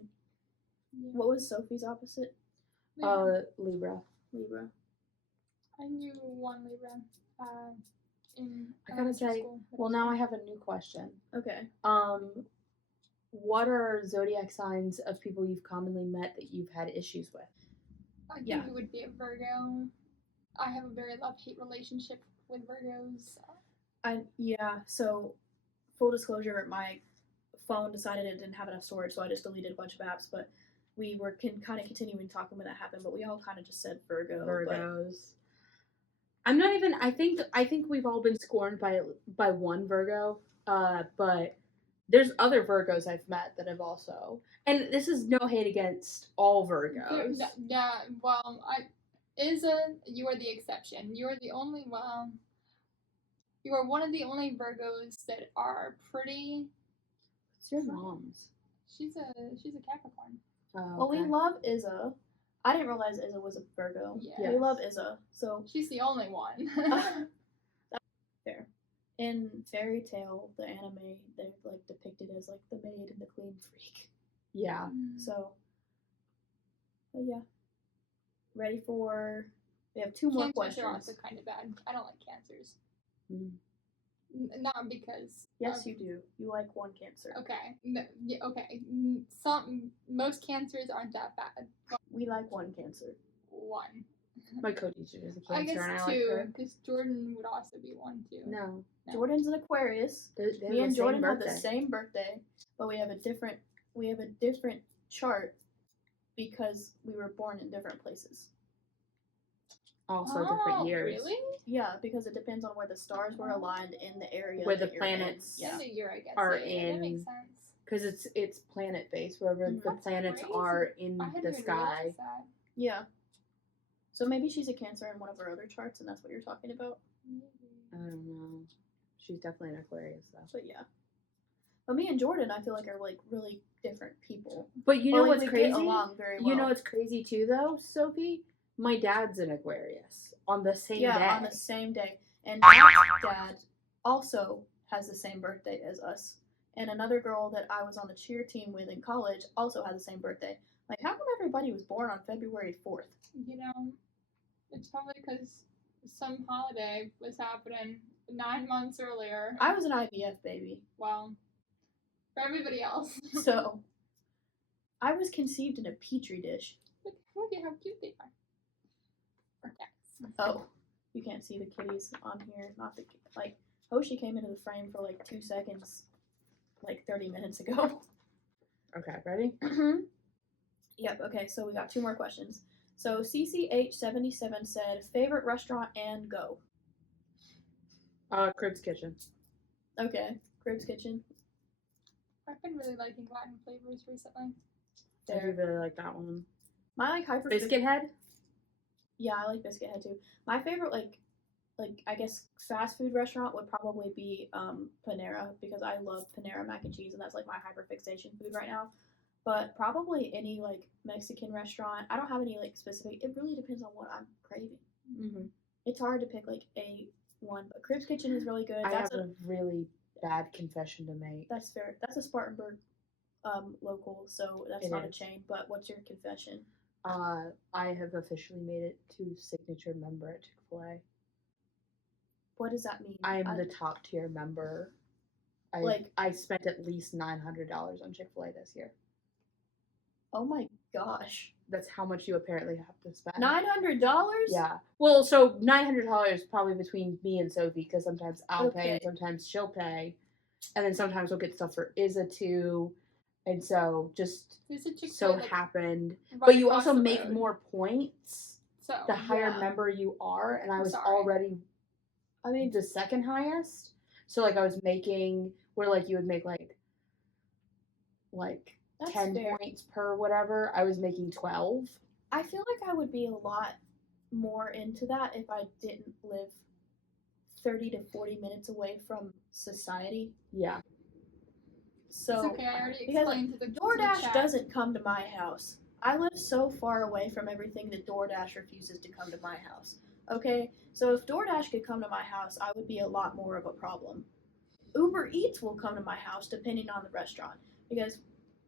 Yeah. What was Sophie's opposite? Libra. Libra. I knew one Libra. I gotta say, well, now I have a new question. Okay. What are zodiac signs of people you've commonly met that you've had issues with? I think it would be a Virgo. I have a very love-hate relationship with Virgos. So full disclosure, my phone decided it didn't have enough storage, so I just deleted a bunch of apps. But we were kind of continuing talking when that happened, but we all kind of just said Virgo. Virgos. I'm not even. I think we've all been scorned by one Virgo. But there's other Virgos I've met that have also. And this is no hate against all Virgos. Yeah. Well, Isa, you are the exception. You are the only. Well, you are one of the only Virgos that are pretty. What's your mom's? She's a Capricorn. Oh, okay. Well, we love Isa. I didn't realize Isa was a Virgo. Yeah. We love Isa. So she's the only one. That's fair. In Fairy Tale, the anime, they're like depicted as like the maid and the clean freak. Yeah. So, but yeah. Ready for? We have two more Cancers questions. are also kind of bad. I don't like cancers. Mm. Not because. Yes, you do. You like one Cancer. Okay. Okay. Most cancers aren't that bad. We like one Cancer. One. My co-teacher is a Cancer, I guess and I like two, her. because Jordan would also be one too. No. Jordan's an Aquarius. They Me have and the Jordan same have the birthday. same birthday, but we have a different chart because we were born in different places. Also different years. Really? Yeah, because it depends on where the stars were aligned in the area Where that the you're planets in. Yeah. In the year, I guess. are Yeah, that in- makes sense. Because it's planet based, wherever the That's planets crazy. are in I hadn't the even sky. realized that. Yeah. So maybe she's a Cancer in one of her other charts, and that's what you're talking about. I don't know. She's definitely an Aquarius, though. But yeah. But me and Jordan, I feel like are like really different people. But you Or, know like, what's we crazy? Get along very well. You know what's crazy too, though, Sophie? My dad's an Aquarius on the same day. on the same day. And Matt's dad also has the same birthday as us. And another girl that I was on the cheer team with in college also had the same birthday. Like, how come everybody was born on February 4th? You know, it's probably because some holiday was happening 9 months earlier. I was an IVF baby. Well, for everybody else. So, I was conceived in a petri dish. Look at how cute they are. Or cats. Oh, you can't see the kitties on here. Not the like. Hoshi came into the frame for like 2 seconds, like 30 minutes ago. Okay, ready? Yep. Okay. So we got 2 more questions. So CCH77 said favorite restaurant and go. Crib's Kitchen. Okay. Crib's Kitchen. I've been really liking Latin flavors recently. I do really like that one. My like hyper Biscuit Head? Yeah, I like Biscuit Head too. My favorite like I guess fast food restaurant would probably be Panera, because I love Panera mac and cheese, and that's like my hyperfixation food right now. But probably any like Mexican restaurant. I don't have any like specific. It really depends on what I'm craving. Mm-hmm. It's hard to pick like a one, but Crib's Kitchen is really good. I have a really bad confession to make. That's fair. That's a Spartanburg local, so that's It not a is. chain. But what's your confession? I have officially made it to signature member at Chick-fil-A. What does that mean? I'm the top tier member. I spent at least $900 on Chick-fil-A this year. Oh my gosh. That's how much you apparently have to spend. $900? Yeah. Well, so $900 probably between me and Sophie, because sometimes I'll pay Okay. and sometimes she'll pay, and then sometimes we'll get stuff for Isa too, and so just There's a Chick-fil-A so like, happened. right But you across also the make road. more points So the higher yeah. member you are, and I was Sorry. already, I mean, the second highest. So like I was making where like you would make like That's 10 fair. points per whatever. I was making 12. I feel like I would be a lot more into that if I didn't live 30 to 40 minutes away from society. Yeah. So it's okay. I already because, explained to the DoorDash chat. doesn't come to my house. I live so far away from everything that DoorDash refuses to come to my house. Okay? So if DoorDash could come to my house, I would be a lot more of a problem. Uber Eats will come to my house depending on the restaurant. Because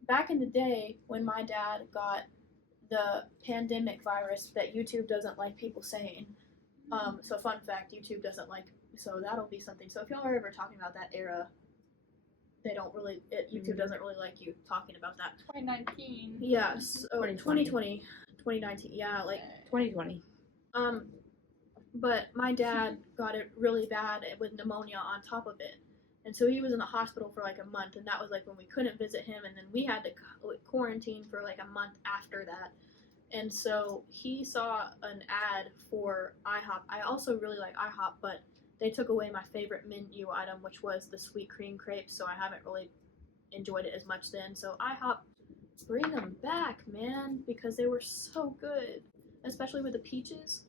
back in the day when my dad got the pandemic virus that YouTube doesn't like people saying, so fun fact, YouTube doesn't like, so that'll be something. So if y'all are ever talking about that era, they don't really, YouTube doesn't really like you talking about that. 2019. Yeah, so 2020. 2020, 2019, yeah, like, 2020. But my dad got it really bad with pneumonia on top of it. And so he was in the hospital for like a month, and that was like when we couldn't visit him, and then we had to quarantine for like a month after that. And so he saw an ad for IHOP. I also really like IHOP, but they took away my favorite menu item, which was the sweet cream crepes, so I haven't really enjoyed it as much then. So IHOP, bring them back, man, because they were so good, especially with the peaches.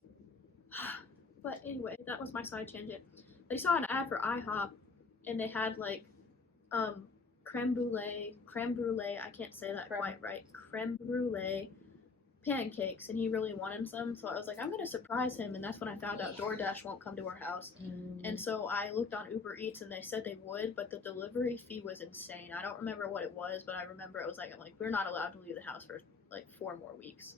But anyway, that was my side tangent. They saw an ad for IHOP, and they had like creme brulee. I can't say that quite right. Creme brulee pancakes, and he really wanted some. So I was like, I'm gonna surprise him, and that's when I found out DoorDash won't come to our house. And so I looked on Uber Eats, and they said they would, but the delivery fee was insane. I don't remember what it was, but I remember it was like, I'm like, we're not allowed to leave the house for like 4 more weeks.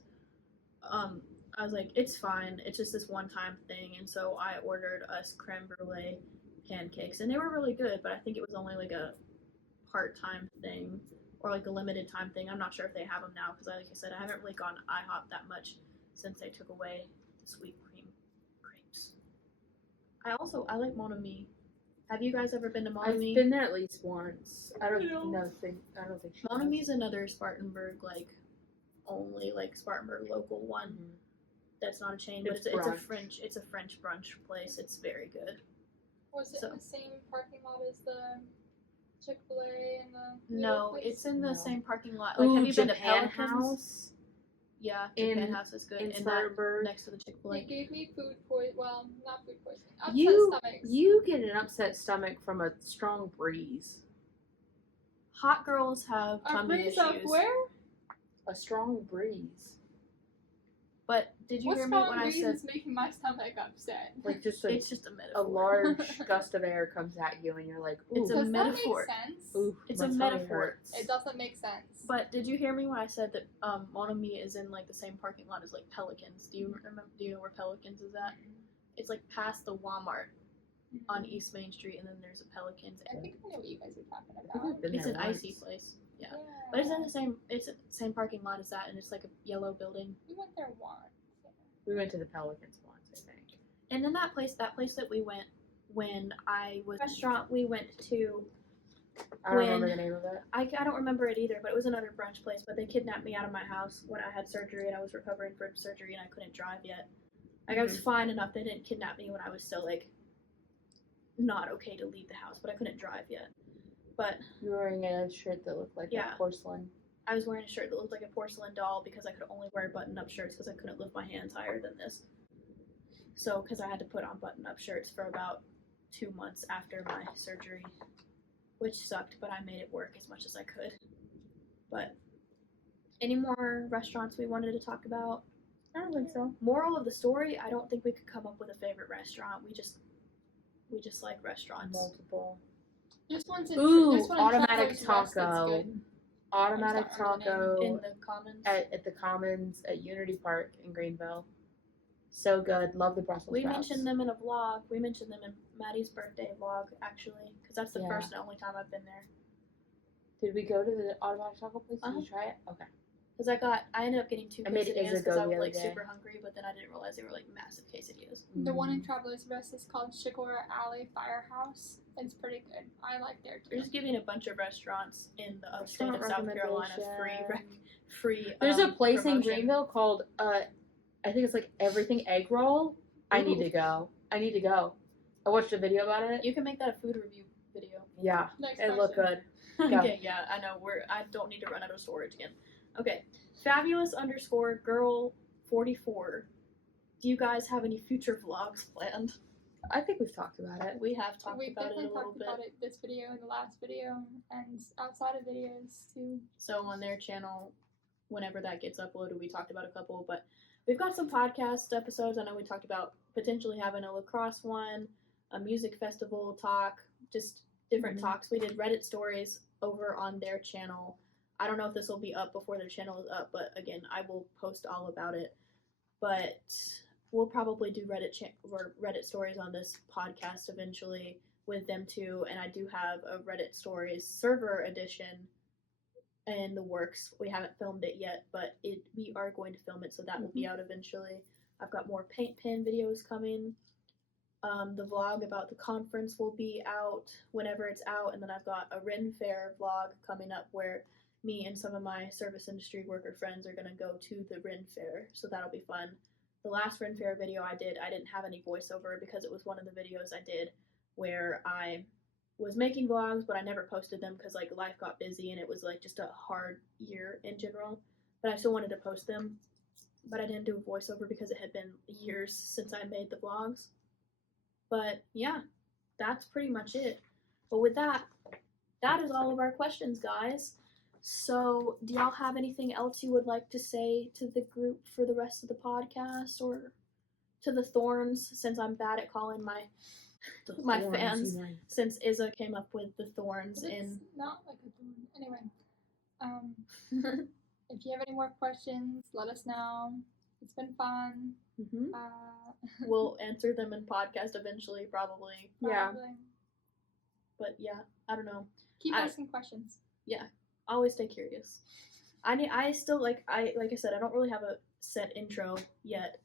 I was like, it's fine. It's just this one-time thing, and so I ordered us creme brulee pancakes, and they were really good. But I think it was only like a part-time thing or like a limited time thing. I'm not sure if they have them now because, like I said, I haven't really gone to IHOP that much since they took away the sweet cream crepes. I like Mon Ami. Have you guys ever been to Mon Ami? I've been there at least once. I don't think. Mon Ami is another Spartanburg only Spartanburg local one. That's not a chain, but it's a French brunch place. It's very good. Was it in the same parking lot as the Chick-fil-A and the No, place? it's in the same parking lot. Ooh, Have you been to Japan Pelicans? House? Yeah, Japan House is good. In and Spartanburg. next to the Chick-fil-A. They gave me food poisoning. Well, not food poisoning. Upset stomachs. You get an upset stomach from a strong breeze. Hot girls have A tummy breeze issues. up where? A strong breeze. But did you What hear me strong when I breeze said is making my stomach upset? Like just it's just a metaphor? a large gust of air comes at you and you're like, ooh. It's a Does metaphor. that make sense? Ooh, It's my a tummy metaphor. hurts. It doesn't make sense. But did you hear me when I said that Mon Ami is in like the same parking lot as like Pelicans? Do you remember? Do you know where Pelicans is at? It's like past the Walmart on East Main Street, and then there's a Pelicans. I think I know what you guys are talking I think about. I've been It's there an icy once. place. Yeah. But it's in the same. It's the same parking lot as that, and it's like a yellow building. We went there once. We went to the Pelicans once, I think. And then that place that we went when I was restaurant we went to. I don't remember the name of it. I don't remember it either, but it was another brunch place. But they kidnapped me out of my house when I had surgery, and I was recovering from surgery, and I couldn't drive yet. Like I was fine enough. They didn't kidnap me when I was still like not okay to leave the house, but I couldn't drive yet. But You were wearing a shirt that looked like Yeah. porcelain. I was wearing a shirt that looked like a porcelain doll because I could only wear button-up shirts because I couldn't lift my hands higher than this. So, because I had to put on button-up shirts for about 2 months after my surgery, which sucked, but I made it work as much as I could. But any more restaurants we wanted to talk about? I don't think so. Moral of the story: I don't think we could come up with a favorite restaurant. We just like restaurants. Multiple. There's one in Ooh, Travelers automatic Rest that's taco. good. Automatic I just don't remember taco In the Commons. at the Commons at Unity Park in Greenville. So good. Love the Brussels We sprouts. mentioned them in a vlog. We mentioned them in Maddie's birthday vlog, actually, because that's the Yeah. first and only time I've been there. Did we go to the automatic taco place? Did you try it? Okay. Because I ended up getting 2 I made it quesadillas as a because I go was the like other day. super hungry, but then I didn't realize they were like massive quesadillas. The one in Travelers Rest is called Shikora Alley Firehouse. It's pretty good. I like there They're too. just giving a bunch of restaurants in the upstate of Restaurant South Carolina recommendation. free. There's a place in promotion. Greenville called I think it's like Everything Egg Roll. I need to go. I watched a video about it. You can make that a food review video. Yeah, Next it looked question. good. Yeah. Okay, yeah, I know. I don't need to run out of storage again. Okay, fabulous_girl44. Do you guys have any future vlogs planned? I think we've talked about it. We have talked We've about it a definitely little talked bit. about it this video and the last video and outside of videos too. So on their channel, whenever that gets uploaded, we talked about a couple, but we've got some podcast episodes. I know we talked about potentially having a lacrosse one, a music festival talk, just different talks. We did Reddit stories over on their channel. I don't know if this will be up before their channel is up, but again, I will post all about it. But we'll probably do Reddit stories on this podcast eventually with them too. And I do have a Reddit stories server edition in the works. We haven't filmed it yet, but we are going to film it, so that will be out eventually. I've got more paint pen videos coming. The vlog about the conference will be out whenever it's out, and then I've got a Ren Fair vlog coming up where me and some of my service industry worker friends are gonna go to the Ren Fair, so that'll be fun. The last Ren Fair video I didn't have any voiceover because it was one of the videos I did where I was making vlogs, but I never posted them because like life got busy and it was like just a hard year in general. But I still wanted to post them, but I didn't do a voiceover because it had been years since I made the vlogs. But yeah, that's pretty much it. But with that, that is all of our questions, guys. So, do y'all have anything else you would like to say to the group for the rest of the podcast, or to the Thorns, since I'm bad at calling my fans, since Izza came up with the Thorns But in. it's not like a thorn. Anyway, if you have any more questions, let us know. It's been fun. Mm-hmm. We'll answer them in podcast eventually, probably. Yeah. Probably. But yeah, I don't know. Keep asking questions. Yeah, always stay curious. I still like I said, I don't really have a set intro yet,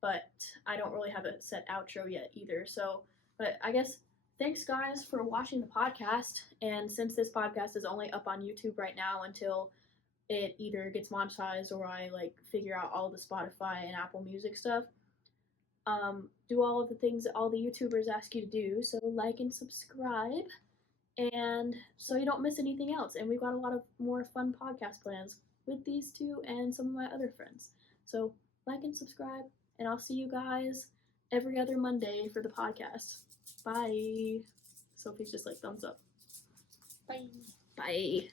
but I don't really have a set outro yet either. So, but I guess thanks guys for watching the podcast. And since this podcast is only up on YouTube right now until it either gets monetized or I like figure out all the Spotify and Apple Music stuff, do all of the things that all the YouTubers ask you to do. So like and subscribe, and so you don't miss anything else. And we've got a lot of more fun podcast plans with these two and some of my other friends. So like and subscribe, and I'll see you guys every other Monday for the podcast. Bye. Sophie's just like thumbs up. Bye. Bye.